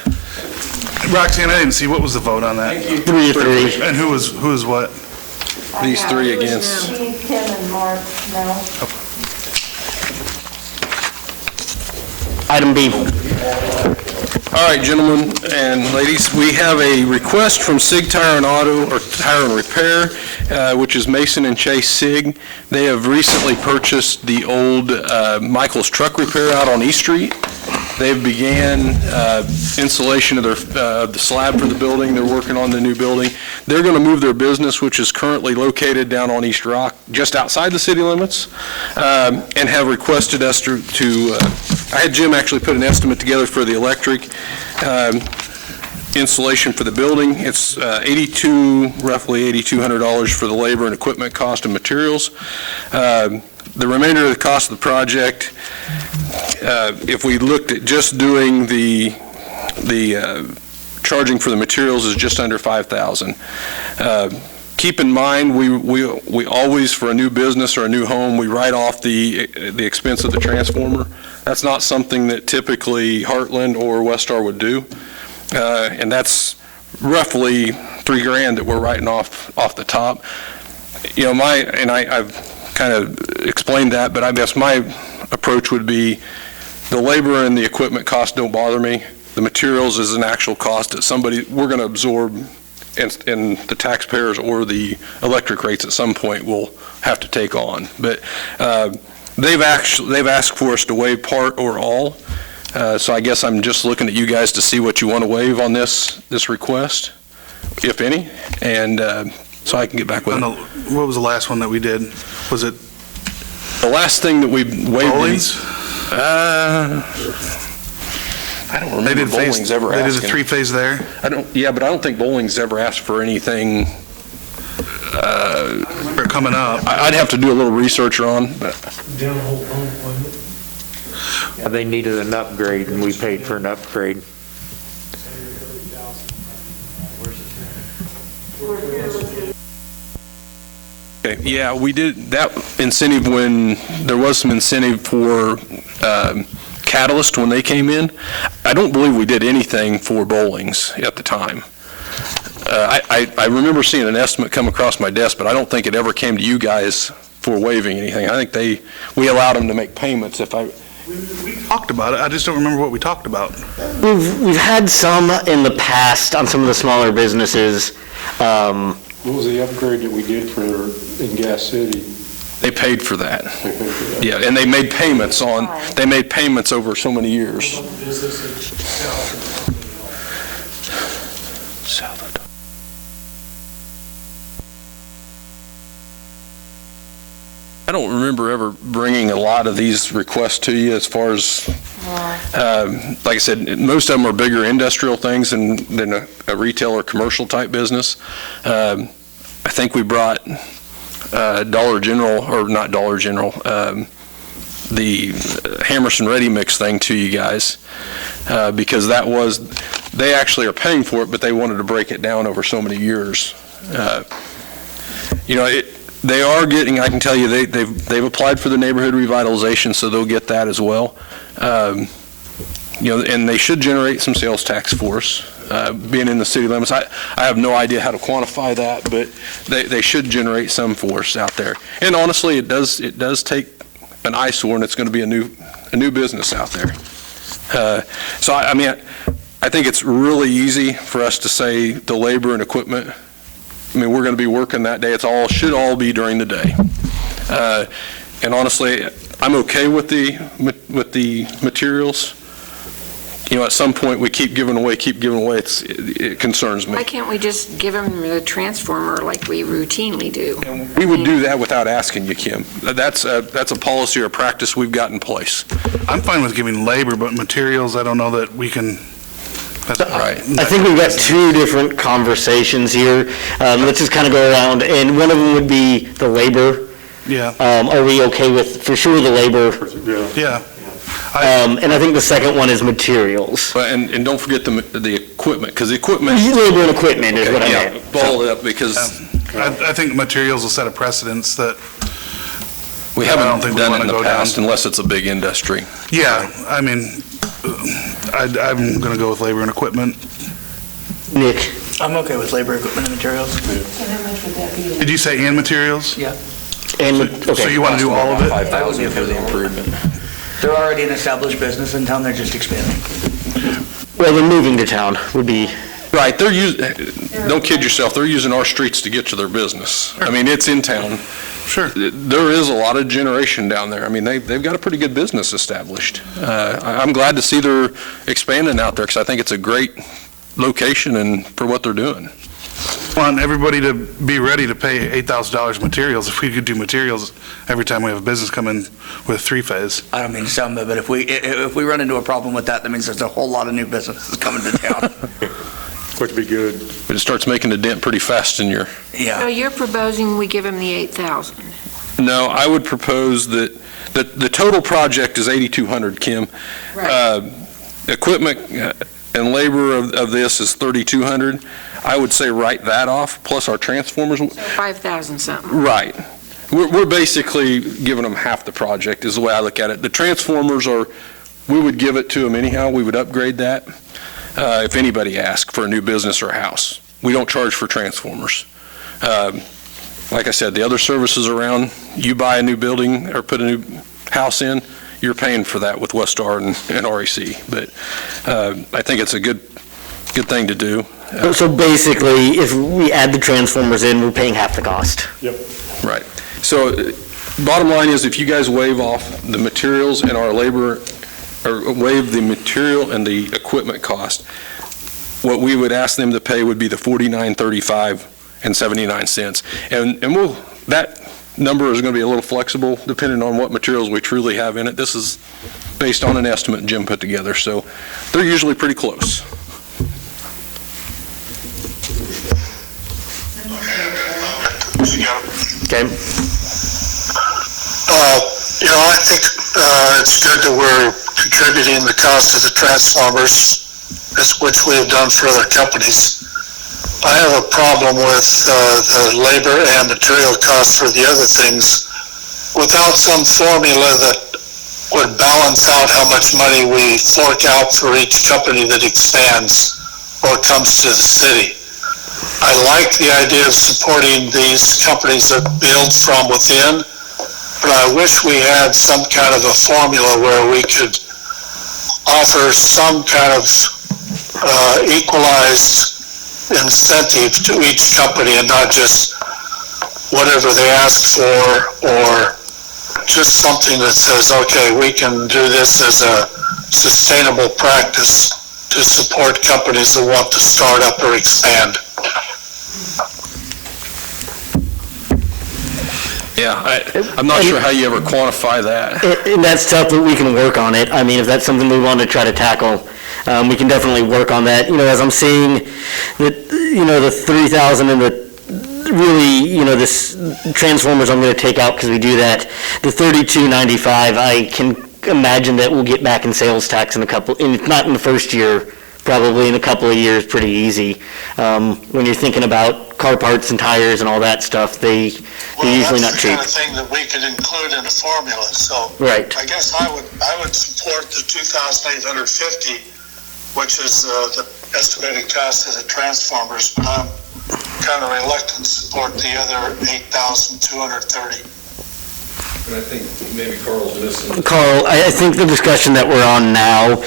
Roxanne, I didn't see, what was the vote on that? 3-3. And who was what? these three against. Steve, Tim, and Mark, no. Item B. All right, gentlemen and ladies, we have a request from Sig Tire and Auto, or Tire and Repair, which is Mason and Chase Sig. They have recently purchased the old Michael's Truck Repair out on East Street. They've began installation of the slab for the building. They're working on the new building. They're going to move their business, which is currently located down on East Rock, just outside the city limits, and have requested us to I had Jim actually put an estimate together for the electric installation for the building. It's roughly $8,200 for the labor and equipment cost and materials. The remainder of the cost of the project, if we looked at just doing the charging for the materials, is just under $5,000. Keep in mind, we always, for a new business or a new home, we write off the expense of the transformer. That's not something that typically Heartland or Westar would do, and that's roughly $3,000 that we're writing off the top. You know, I've kind of explained that, but I guess my approach would be the labor and the equipment costs don't bother me. The materials is an actual cost that we're going to absorb, and the taxpayers or the electric rates at some point will have to take on. But they've asked for us to waive part or all. So I guess I'm just looking at you guys to see what you want to waive on this request, if any, and so I can get back with it. What was the last one that we did? Was it the last thing that we waived? Bowling's? I don't remember Bowling's ever asking. They did the three-phase there? Yeah, but I don't think Bowling's ever asked for anything. For coming up. I'd have to do a little research on, but. Yeah, they needed an upgrade, and we paid for an upgrade. Okay, yeah, we did that incentive when there was some incentive for Catalyst when they came in. I don't believe we did anything for Bowling's at the time. I remember seeing an estimate come across my desk, but I don't think it ever came to you guys for waiving anything. I think we allowed them to make payments if I... We talked about it, I just don't remember what we talked about. We've had some in the past on some of the smaller businesses. What was the upgrade that we did in Gas City? They paid for that. Yeah, and they made payments over so many years. I don't remember ever bringing a lot of these requests to you as far as, like I said, most of them are bigger industrial things than a retail or commercial type business. I think we brought Dollar General, or not Dollar General, the Hammerson Ready Mix thing to you guys, because they actually are paying for it, but they wanted to break it down over so many years. They are getting, I can tell you, they've applied for the neighborhood revitalization, so they'll get that as well. And they should generate some sales tax for us, being in the city limits. I have no idea how to quantify that, but they should generate some for us out there. And honestly, it does take an eyesore, and it's going to be a new business out there. So I think it's really easy for us to say the labor and equipment. I mean, we're going to be working that day. Should all be during the day. And honestly, I'm okay with the materials. At some point we keep giving away. It concerns me. Why can't we just give them the transformer like we routinely do? And we would do that without asking you, Kim. That's a policy or practice we've got in place. I'm fine with giving labor, but materials, I don't know that we can. That's right. I think we've got two different conversations here. Let's just kind of go around, and one of them would be the labor. Yeah. Are we okay with, for sure, the labor? Yeah. And I think the second one is materials. And don't forget the equipment, because the equipment... Labor and equipment is what I meant. Ball it up, because... I think materials will set a precedence that... We haven't done it in the past unless it's a big industry. Yeah, I'm going to go with labor and equipment. Nick? I'm okay with labor, equipment, and materials. And how much would that be? Did you say and materials? Yeah. And, So you want to do all of it? I would be okay with the improvement. They're already an established business in town, they're just expanding. well, they're moving to town would be, Right, don't kid yourself, they're using our streets to get to their business. I mean, it's in town. Sure. There is a lot of generation down there. I mean, they've got a pretty good business established. I'm glad to see they're expanding out there, because I think it's a great location and for what they're doing. I want everybody to be ready to pay $8,000 materials if we could do materials every time we have a business come in with three-phase. I don't mean to sound bad, but if we run into a problem with that, that means there's a whole lot of new businesses coming to town. Would be good. But it starts making a dent pretty fast in your... So Yeah. you're proposing we give them the 8,000? No, I would propose that the total project is 8,200, Kim. Right. Equipment and labor of this is 3,200. I would say write that off, plus our transformers. So 5,000 something. Right. We're basically giving them half the project, is the way I look at it. The transformers we would give it to them anyhow. We would upgrade that if anybody asked for a new business or a house. We don't charge for transformers. Like I said, the other services around, you buy a new building or put a new house in, you're paying for that with Westar and REC. But I think it's a good thing to do. so basically, if we add the transformers in, we're paying half the cost. Right. So bottom line is, if you guys waive off the materials and our labor, or waive the material and the equipment cost, what we would ask them to pay would be the $49.35 and 79 cents. And that number is going to be a little flexible depending on what materials we truly have in it. This is based on an estimate Jim put together, so they're usually pretty close. Okay? I think it's good that we're contributing the cost of the transformers, which we have done for other companies. I have a problem with the labor and material costs for the other things. Without some formula that would balance out how much money we fork out for each company that expands or comes to the city. I like the idea of supporting these companies that build from within, but I wish we had some kind of a formula where we could offer some kind of equalized incentive to each company and not just whatever they ask for, or just something that says, okay, we can do this as a sustainable practice to support companies that want to start up or expand. Yeah, I'm not sure how you ever quantify that. And that's tough, but we can work on it. I mean, if that's something we want to try to tackle, we can definitely work on that. As I'm seeing that, the 3,000 and the really, this transformers I'm going to take out because we do that. The 3295, I can imagine that we'll get back in sales tax in not in the first year, probably in a couple of years, pretty easy. When you're thinking about car parts and tires and all that stuff, they're usually not cheap. That's the kind of thing that we could include in a formula. So Right. I guess I would support the 2,850, which is the estimated cost of the transformers, but I'm kind of reluctant to support the other 8,230. And I think maybe Carl's missing. Carl, I think the discussion that we're on now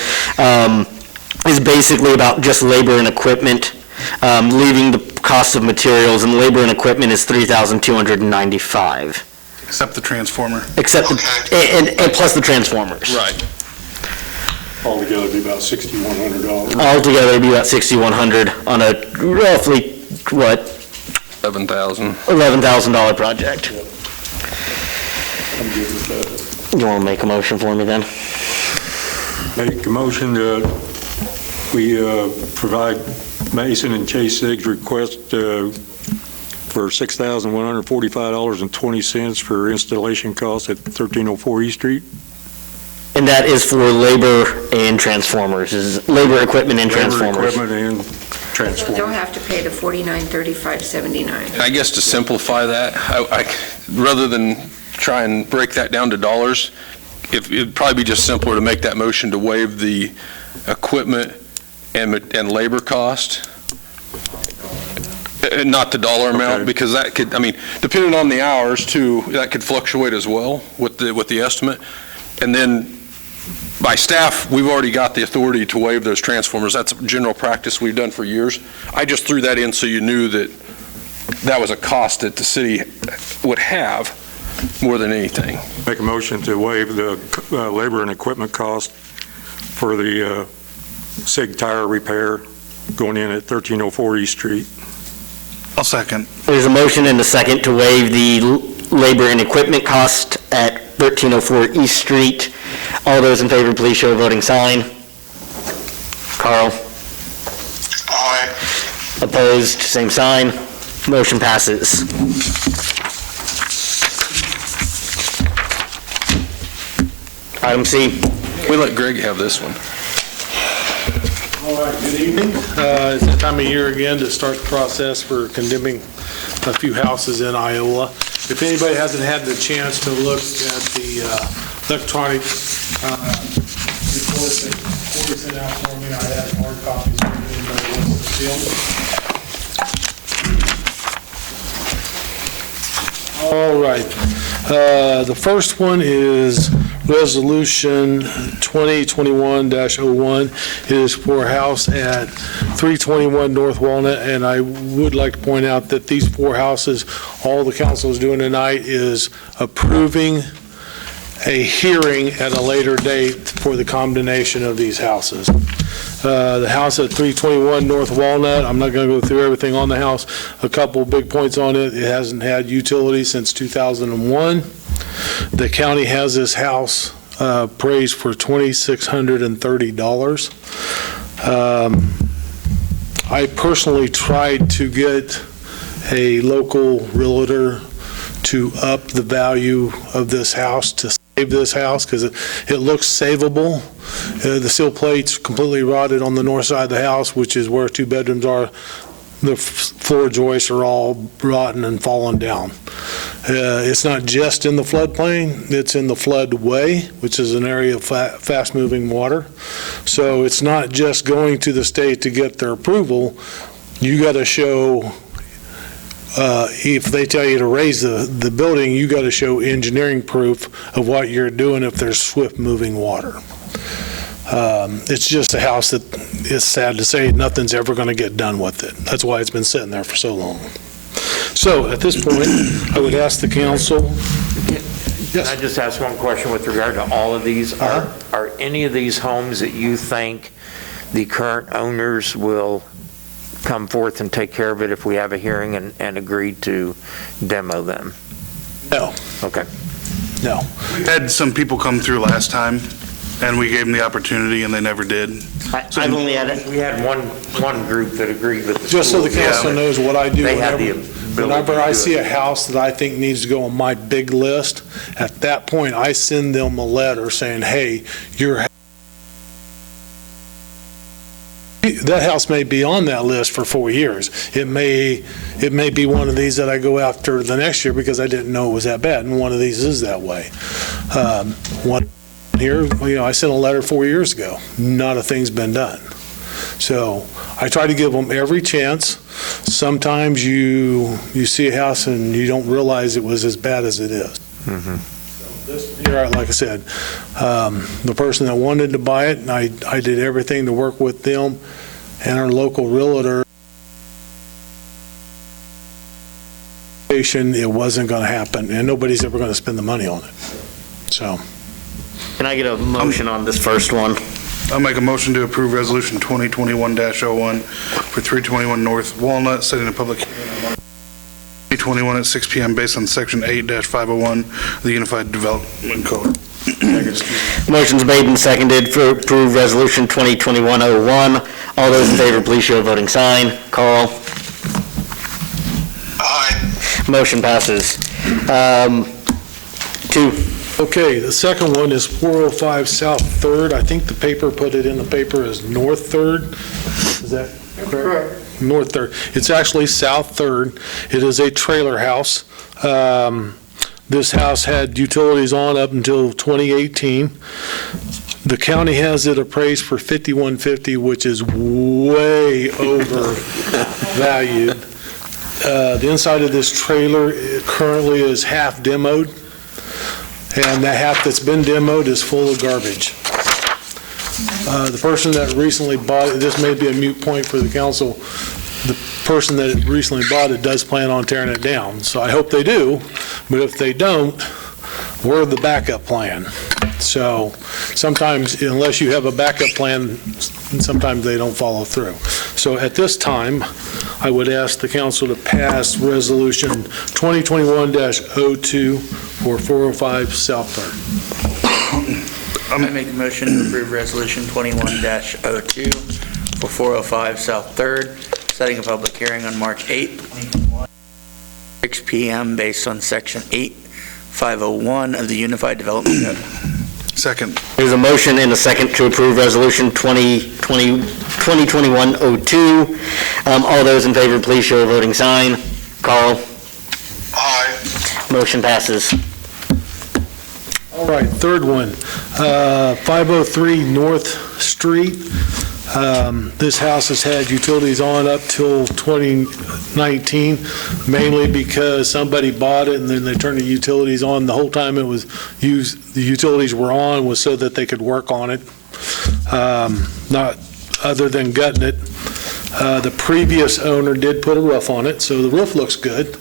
is basically about just labor and equipment, leaving the cost of materials, and labor and equipment is $3,295. Except the transformer. Except and plus the transformers. Right. Altogether, it'd be about $6,100. Altogether, it'd be about $6,100 on a roughly, $11,000. $11,000 project. I'm good with that. You want to make a motion for me then? Make a motion that we provide Mason and Chase Sig's request for $6,145.20 for installation costs at 1304 East Street. And that is for labor and transformers, is labor, equipment, and transformers. Labor, equipment, and transformers. They'll have to pay the $49.35.79. I guess to simplify that, rather than try and break that down to dollars, it'd probably be just simpler to make that motion to waive the equipment and labor cost Not the dollar amount, Okay. because that could, I mean, depending on the hours too, that could fluctuate as well with the estimate. And then by staff, we've already got the authority to waive those transformers. That's general practice we've done for years. I just threw that in so you knew that that was a cost that the city would have more than anything. Make a motion to waive the labor and equipment cost for the SIG tire repair going in at 1304 East Street. I'll second. There's a motion and a second to waive the labor and equipment cost at 1304 East Street. All those in favor, please show a voting sign. Carl? Aye. Opposed, same sign. Motion passes. Item C. We let Greg have this one. All right, good evening. It's that time of year again to start the process for condemning a few houses in Iola. If anybody hasn't had the chance to look at the electronic report that Corey sent out for me, I had hard copies for anybody who wants to see them. All right. The first one is Resolution 2021-01. It is for a house at 321 North Walnut, and I would like to point out that these four houses, all the council is doing tonight is approving a hearing at a later date for the condemnation of these houses. The house at 321 North Walnut, I'm not going to go through everything on the house. A couple big points on it. It hasn't had utilities since 2001. The county has this house appraised for $2,630. I personally tried to get a local realtor to up the value of this house to save this house because it looks savable. The sill plate's completely rotted on the north side of the house, which is where two bedrooms are. The floor joists are all rotten and fallen down. It's not just in the floodplain, it's in the floodway, which is an area of fast-moving water. So it's not just going to the state to get their approval. You got to show, if they tell you to raise the building, you got to show engineering proof of what you're doing if there's swift-moving water. It's just a house that, it's sad to say, nothing's ever going to get done with it. That's why it's been sitting there for so long. So at this point, I would ask the council. Can I just ask one question with regard to all of these? Are any of these homes that you think the current owners will come forth and take care of it if we have a hearing and agree to demo them? No. Okay. No. We had some people come through last time, and we gave them the opportunity, and they never did. I've only had it. We had one group that agreed with the Just so the school. council knows what I do. They had the Whenever ability I to see do a it. house that I think needs to go on my big list, at that point, I send them a letter saying, hey, that house may be on that list for 4 years. It may be one of these that I go after the next year because I didn't know it was that bad, and one of these is that way. One here, I sent a letter 4 years ago. Not a thing's been done. So I try to give them every chance. Sometimes you see a house and you don't realize it was as bad as it is. Mm-hmm. So this here, like I said, the person that wanted to buy it, and I did everything to work with them and our local realtor. It wasn't going to happen, and nobody's ever going to spend the money on it. So. Can I get a motion on this first one? I'll make a motion to approve Resolution 2021-01 for 321 North Walnut, setting a public hearing on March 2021 at 6 p.m. based on Section 8-501 of the Unified Development Code. Motion's made and seconded for approve Resolution 2021-01. All those in favor, please show a voting sign. Carl? Aye. Motion passes. 2. Okay, the second one is 405 South 3rd. I think the paper put it in the paper as North 3rd. Is that correct? North 3rd. It's actually South 3rd. It is a trailer house. This house had utilities on up until 2018. The county has it appraised for $5,150, which is way overvalued. The inside of this trailer currently is half demoed, and the half that's been demoed is full of garbage. The person that recently bought it, this may be a moot point for the council, the person that recently bought it does plan on tearing it down. So I hope they do, but if they don't, we're the backup plan. So sometimes, unless you have a backup plan, sometimes they don't follow through. So at this time, I would ask the council to pass Resolution 2021-02 for 405 South 3rd. I make a motion to approve Resolution 21-02 for 405 South 3rd, setting a public hearing on March 8th, 2021, 6 p.m. based on Section 8501 of the Unified Development Code. Second. There's a motion and a second to approve Resolution 2021-02. All those in favor, please show a voting sign. Carl? Aye. Motion passes. All right, third one, 503 North Street. This house has had utilities on up till 2019, mainly because somebody bought it and then they turned the utilities on. The whole time it was used, the utilities were on was so that they could work on it, not other than gutting it. The previous owner did put a roof on it, so the roof looks good,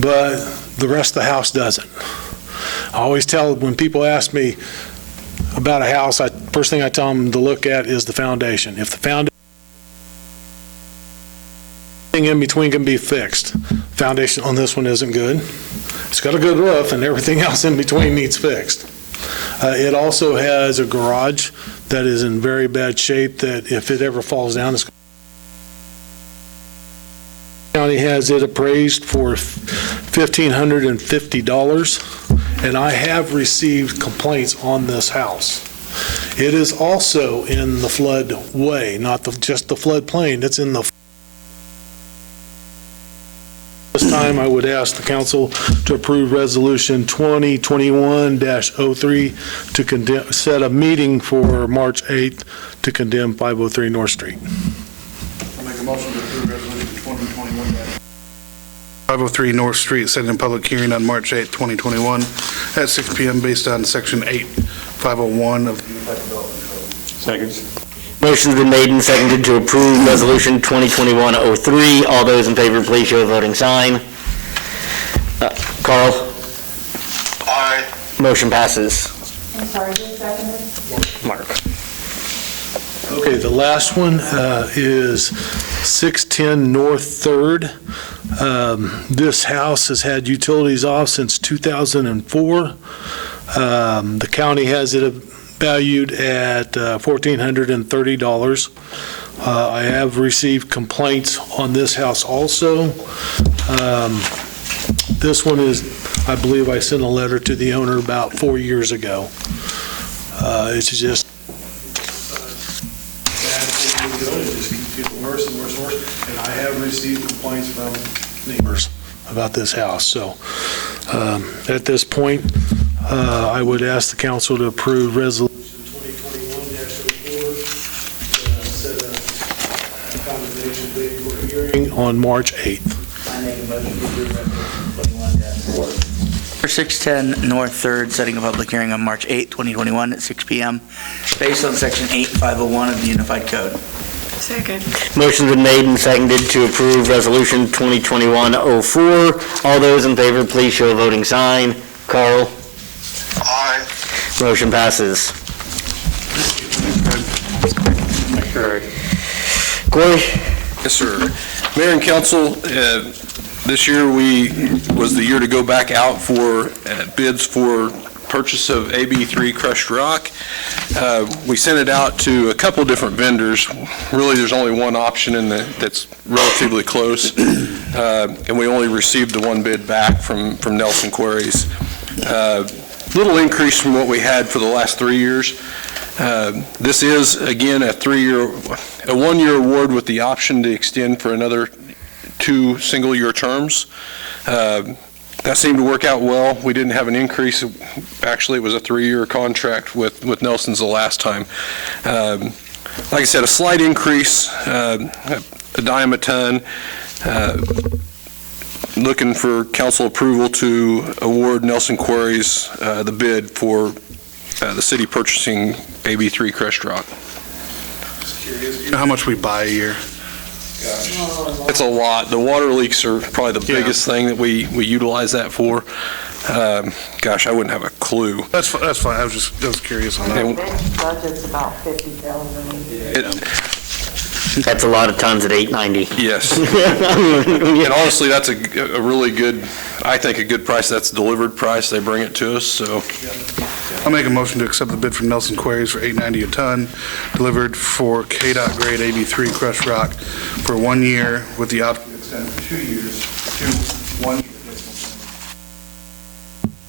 but the rest of the house doesn't. I always tell, when people ask me about a house, first thing I tell them to look at is the foundation. If the foundation in between can be fixed, foundation on this one isn't good. It's got a good roof, and everything else in between needs fixed. It also has a garage that is in very bad shape, that if it ever falls down, it's county has it appraised for $1,550, and I have received complaints on this house. It is also in the floodway, not just the floodplain, it's in the. This time, I would ask the council to approve Resolution 2021-03 to set a meeting for March 8th to condemn 503 North Street. I'll make a motion to approve Resolution 2021. 503 North Street, setting a public hearing on March 8th, 2021 at 6 p.m. based on Section 8501 of the Unified Development Code. Second. Motion's been made and seconded to approve Resolution 2021-03. All those in favor, please show a voting sign. Carl? Aye. Motion passes. I'm sorry, who seconded? Mark? Okay, the last one is 610 North 3rd. This house has had utilities off since 2004. The county has it valued at $1,430. I have received complaints on this house also. This one is, I believe I sent a letter to the owner about 4 years ago. It's just bad thing to do. It just keeps getting worse and worse and worse. And I have received complaints from neighbors about this house. So at this point, I would ask the council to approve Resolution 2021-04, set a condemnation date for a hearing on March 8th. I make a motion to approve Resolution 21-04. For 610 North 3rd, setting a public hearing on March 8th, 2021 at 6 p.m. based on Section 8501 of the Unified Code. Second. Motion's been made and seconded to approve Resolution 2021-04. All those in favor, please show a voting sign. Carl? Aye. Motion passes. Corey? Yes, sir. Mayor and council, this year was the year to go back out for bids for purchase of AB3 crushed rock. We sent it out to a couple different vendors. Really, there's only one option that's relatively close, and we only received the one bid back from Nelson Quarries. Little increase from what we had for the last 3 years. This is, again, a 1-year award with the option to extend for another 2 single-year terms. That seemed to work out well. We didn't have an increase. Actually, it was a 3-year contract with Nelson's the last time. Like I said, a slight increase, a dime a ton. Looking for council approval to award Nelson Quarries the bid for the city purchasing AB3 crushed rock. You know how much we buy a year? It's a lot. The water leaks are probably the biggest thing that we utilize that for. Gosh, I wouldn't have a clue. That's fine. I was curious on that. The budget's about 50,000. That's a lot of tons at $8.90. Yes. And honestly, that's a really good, I think, a good price. That's delivered price. They bring it to us, so. I'll make a motion to accept the bid from Nelson Quarries for $8.90 a ton, delivered for KDOT grade AB3 crushed rock for 1 year with the option to extend for 2 years to 1 year.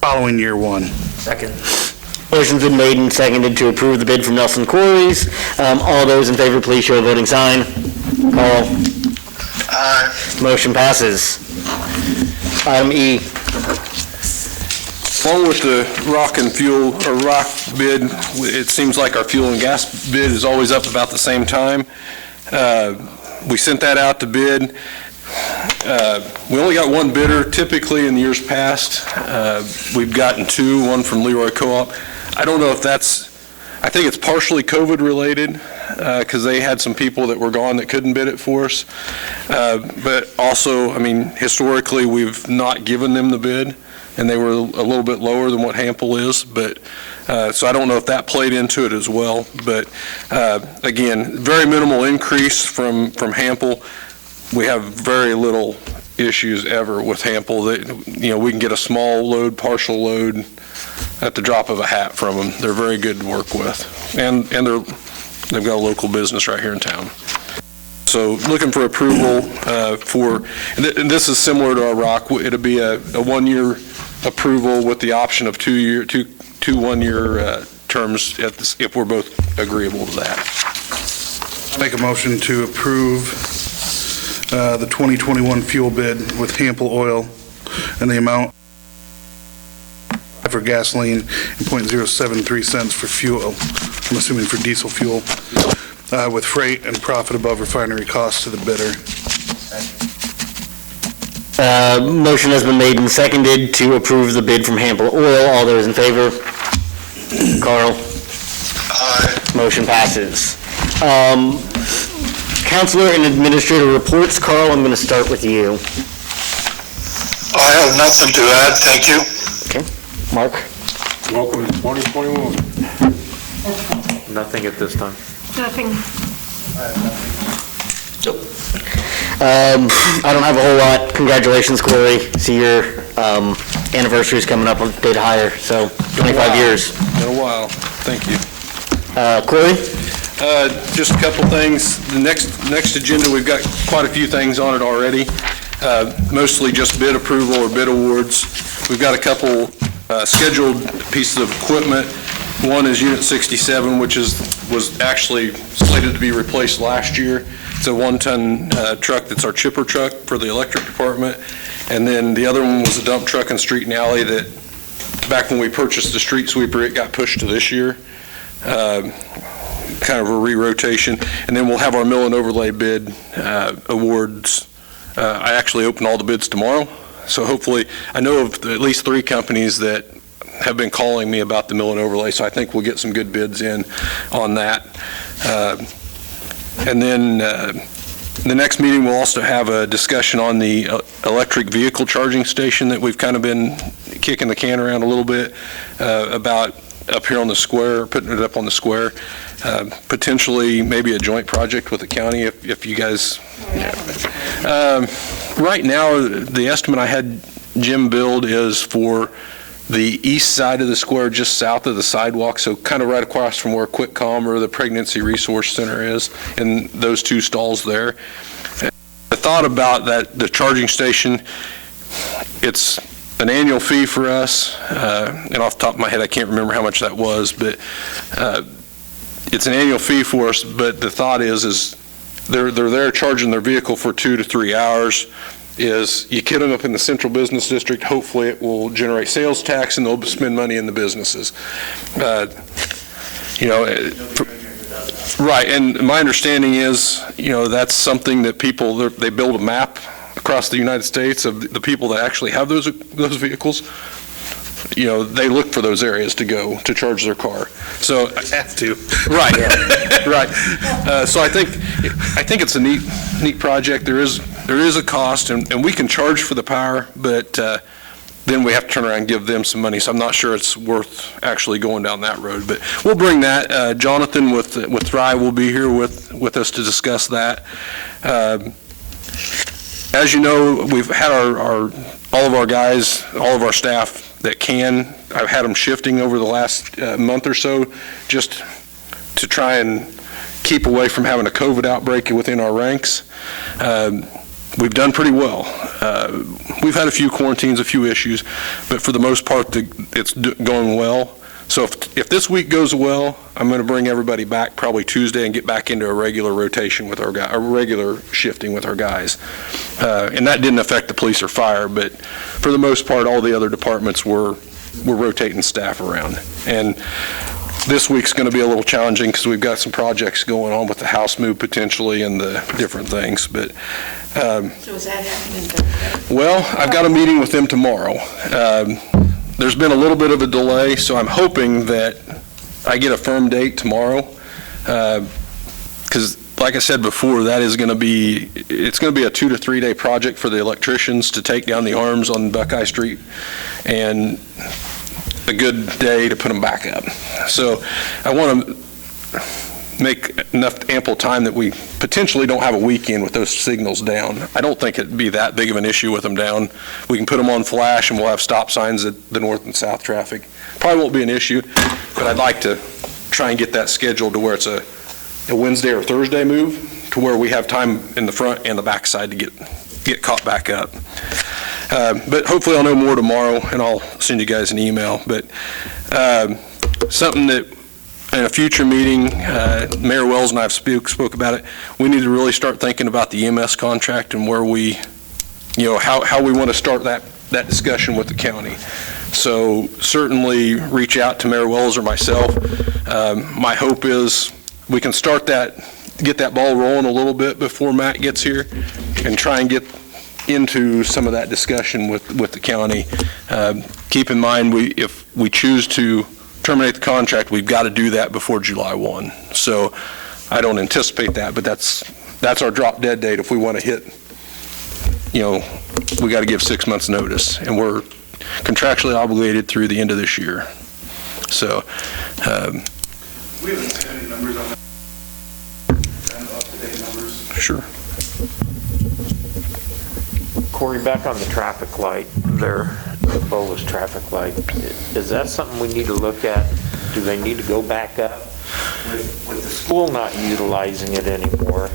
Following year one. Second. Motion's been made and seconded to approve the bid from Nelson Quarries. All those in favor, please show a voting sign. Carl? Aye. Motion passes. Item E. Along with the rock and fuel, or rock bid, it seems like our fuel and gas bid is always up about the same time. We sent that out to bid. We only got one bidder. Typically in the years past, we've gotten two, one from Leroy Co-op. I don't know if that's, I think it's partially COVID related, because they had some people that were gone that couldn't bid it for us. But also, I mean, historically, we've not given them the bid, and they were a little bit lower than what hampel is, but so I don't know if that played into it as well. But again, very minimal increase from hampel. We have very little issues ever with hampel. That, you know, we can get a small load, partial load at the drop of a hat from them. They're very good to work with, and they've got a local business right here in town. So looking for approval for, and this is similar to our rock. It'll be a 1 year approval with the option of 2 1 year terms if we're both agreeable to that. Make a motion to approve the 2021 fuel bid with hampel oil and the amount for gasoline and .073 cents for fuel. I'm assuming for diesel fuel, with freight and profit above refinery costs to the bidder. Motion has been made and seconded to approve the bid from Hampel Oil. All those in favor? Carl? Aye. Motion passes. Counselor and Administrator reports. Carl, I'm going to start with you. I have nothing to add, thank you. Okay. Mark? Welcome to 2021. Nothing at this time. Nothing. I don't have a whole lot. Congratulations, Corey. See, your anniversary is coming up a bit higher, so 25 years. Been a while. Thank you. Corey? Just a couple things. The next agenda, we've got quite a few things on it already, mostly just bid approval or bid awards. We've got a couple scheduled pieces of equipment. One is Unit 67, which was actually slated to be replaced last year. It's a 1-ton truck that's our chipper truck for the electric department. And then the other one was a dump truck and street and alley that back when we purchased the street sweeper, it got pushed to this year. Kind of a re-rotation. And then we'll have our mill and overlay bid awards. I actually open all the bids tomorrow. So hopefully, I know of at least 3 companies that have been calling me about the mill and overlay, so I think we'll get some good bids in on that. And then the next meeting, we'll also have a discussion on the electric vehicle charging station that we've kind of been kicking the can around a little bit about up here on the square, putting it up on the square. Potentially maybe a joint project with the county if you guys. Right now, the estimate I had Jim build is for the east side of the square, just south of the sidewalk, so kind of right across from where QuickCom or the Pregnancy Resource Center is, and those 2 stalls there. The thought about that, the charging station, it's an annual fee for us, and off the top of my head, I can't remember how much that was, but it's an annual fee for us, but the thought is they're there charging their vehicle for 2 to 3 hours. Is you get them up in the central business district, hopefully it will generate sales tax and they'll spend money in the businesses. Right, and my understanding is, that's something that people, they build a map across the United States of the people that actually have those vehicles, they look for those areas to go to charge their car. So Have to. right, right. So I think it's a neat project. There is a cost, and we can charge for the power, but then we have to turn around and give them some money. So I'm not sure it's worth actually going down that road. But we'll bring that. Jonathan with Thrive will be here with us to discuss that. As you know, we've had all of our guys, all of our staff that can. I've had them shifting over the last month or so just to try and keep away from having a COVID outbreak within our ranks. We've done pretty well. We've had a few quarantines, a few issues, but for the most part, it's going well. So if this week goes well, I'm going to bring everybody back probably Tuesday and get back into a regular rotation with our guys, a regular shifting with our guys. And that didn't affect the police or fire, but for the most part, all the other departments were rotating staff around. And this week's going to be a little challenging because we've got some projects going on with the house move potentially and the different things. But So is that happening Thursday? well, I've got a meeting with them tomorrow. There's been a little bit of a delay, so I'm hoping that I get a firm date tomorrow. Because like I said before, it's going to be a 2 to 3 day project for the electricians to take down the arms on Buckeye Street, and a good day to put them back up. So I want to make enough ample time that we potentially don't have a weekend with those signals down. I don't think it'd be that big of an issue with them down. We can put them on flash and we'll have stop signs at the north and south traffic. Probably won't be an issue, but I'd like to try and get that scheduled to where it's a Wednesday or Thursday move to where we have time in the front and the back side to get caught back up. But hopefully I'll know more tomorrow and I'll send you guys an email. But something that in a future meeting, Mayor Wells and I have spoke about it. We need to really start thinking about the EMS contract and where we, how we want to start that discussion with the county. So certainly reach out to Mayor Wells or myself. My hope is we can start get that ball rolling a little bit before Matt gets here and try and get into some of that discussion with the county. Keep in mind, if we choose to terminate the contract, we've got to do that before July 1. So I don't anticipate that, but that's our drop dead date. If we want to hit, we got to give 6 months notice, and we're contractually obligated through the end of this year. So We haven't any numbers on that. Up-to-date numbers. Sure. Corey, back on the traffic light there, the bolus traffic light, is that something we need to look at? Do they need to go back up? With the school not utilizing it anymore,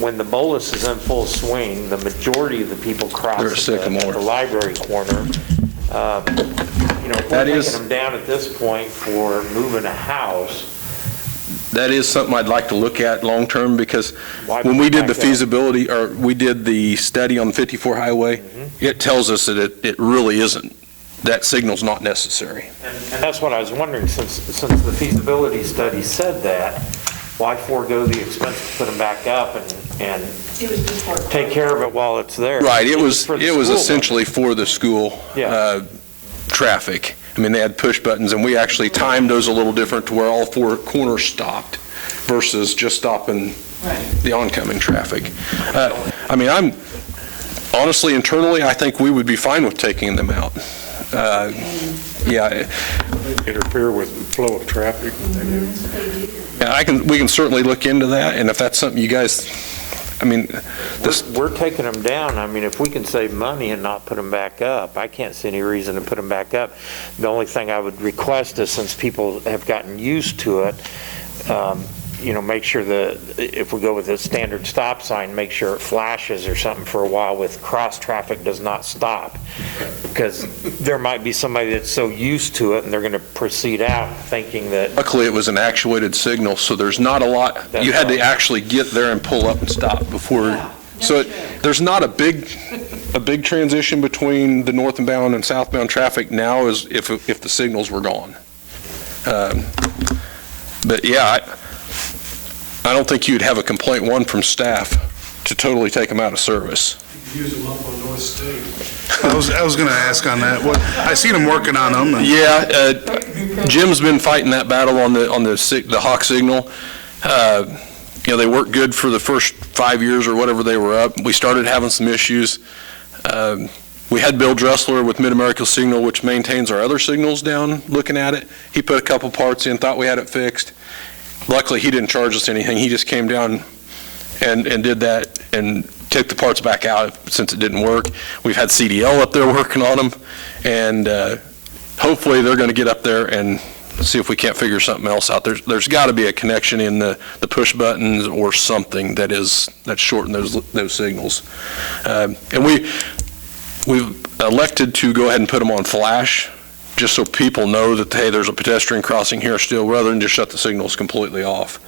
when the bolus is in full swing, the majority of the people cross at the library corner. If we're taking them down at this point for moving a house, that is something I'd like to look at long-term, because when we did the feasibility, or we did the study on 54 Highway, it tells us that it really isn't. That signal's not necessary. And that's what I was wondering, since the feasibility study said that, why forego the expense to put them back up and take care of it while it's there? Right, it was essentially for the school traffic. I mean, they had push buttons, and we actually timed those a little different to where all 4 corners stopped versus just stopping the oncoming traffic. I'm honestly, internally, I think we would be fine with taking them out. Interfere with the flow of traffic. We can certainly look into that, and if that's something you guys, we're taking them down. If we can save money and not put them back up, I can't see any reason to put them back up. The only thing I would request is, since people have gotten used to it, make sure that if we go with a standard stop sign, make sure it flashes or something for a while with cross traffic does not stop. Because there might be somebody that's so used to it and they're going to proceed out thinking that. Luckily, it was an actuated signal, so there's not a lot. You had to actually get there and pull up and stop before. So there's not a big transition between the northbound and southbound traffic now as if the signals were gone. But yeah, I don't think you'd have a complaint from staff to totally take them out of service. use them up on North State. I was going to ask on that. I seen them working on them. And Yeah, Jim's been fighting that battle on the Hawk signal. They worked good for the first 5 years or whatever they were up. We started having some issues. We had Bill Dressler with Mid-America Signal, which maintains our other signals down, looking at it. He put a couple parts in, thought we had it fixed. Luckily, he didn't charge us anything. He just came down and did that and took the parts back out since it didn't work. We've had CDL up there working on them, and hopefully they're going to get up there and see if we can't figure something else out. There's got to be a connection in the push buttons or something that's shortened those signals. And we've elected to go ahead and put them on flash, just so people know that, hey, there's a pedestrian crossing here still, rather than just shut the signals completely off.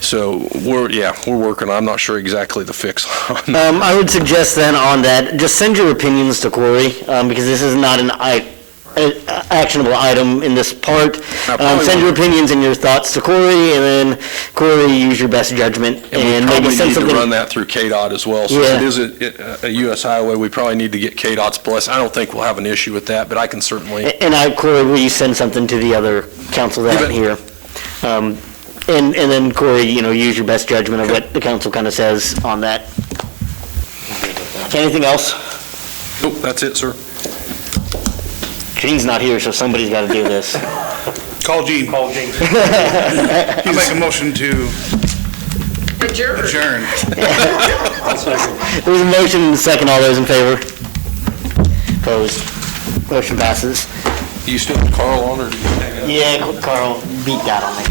So we're working. I'm not sure exactly the fix on that. I would suggest then on that, just send your opinions to Corey, because this is not an actionable item in this part. Send your opinions and your thoughts to Corey, and then Corey, use your best judgment. And we maybe probably send need to something. run that through KDOT as well. So if it is a U.S. highway, we probably need to get KDOT's blessing. I don't think we'll have an issue with that, but I can certainly. And Corey, will you send something to the other council that aren't here? And then Corey, use your best judgment of what the council kind of says on that. Anything else? Nope, that's it, sir. Gene's not here, so somebody's got to do this. Call Gene. I make a motion to adjourn. There's a motion and a second. All those in favor? Opposed? Motion passes. Do you still have Carl on, or do you hang out? Yeah, Carl beat that on me.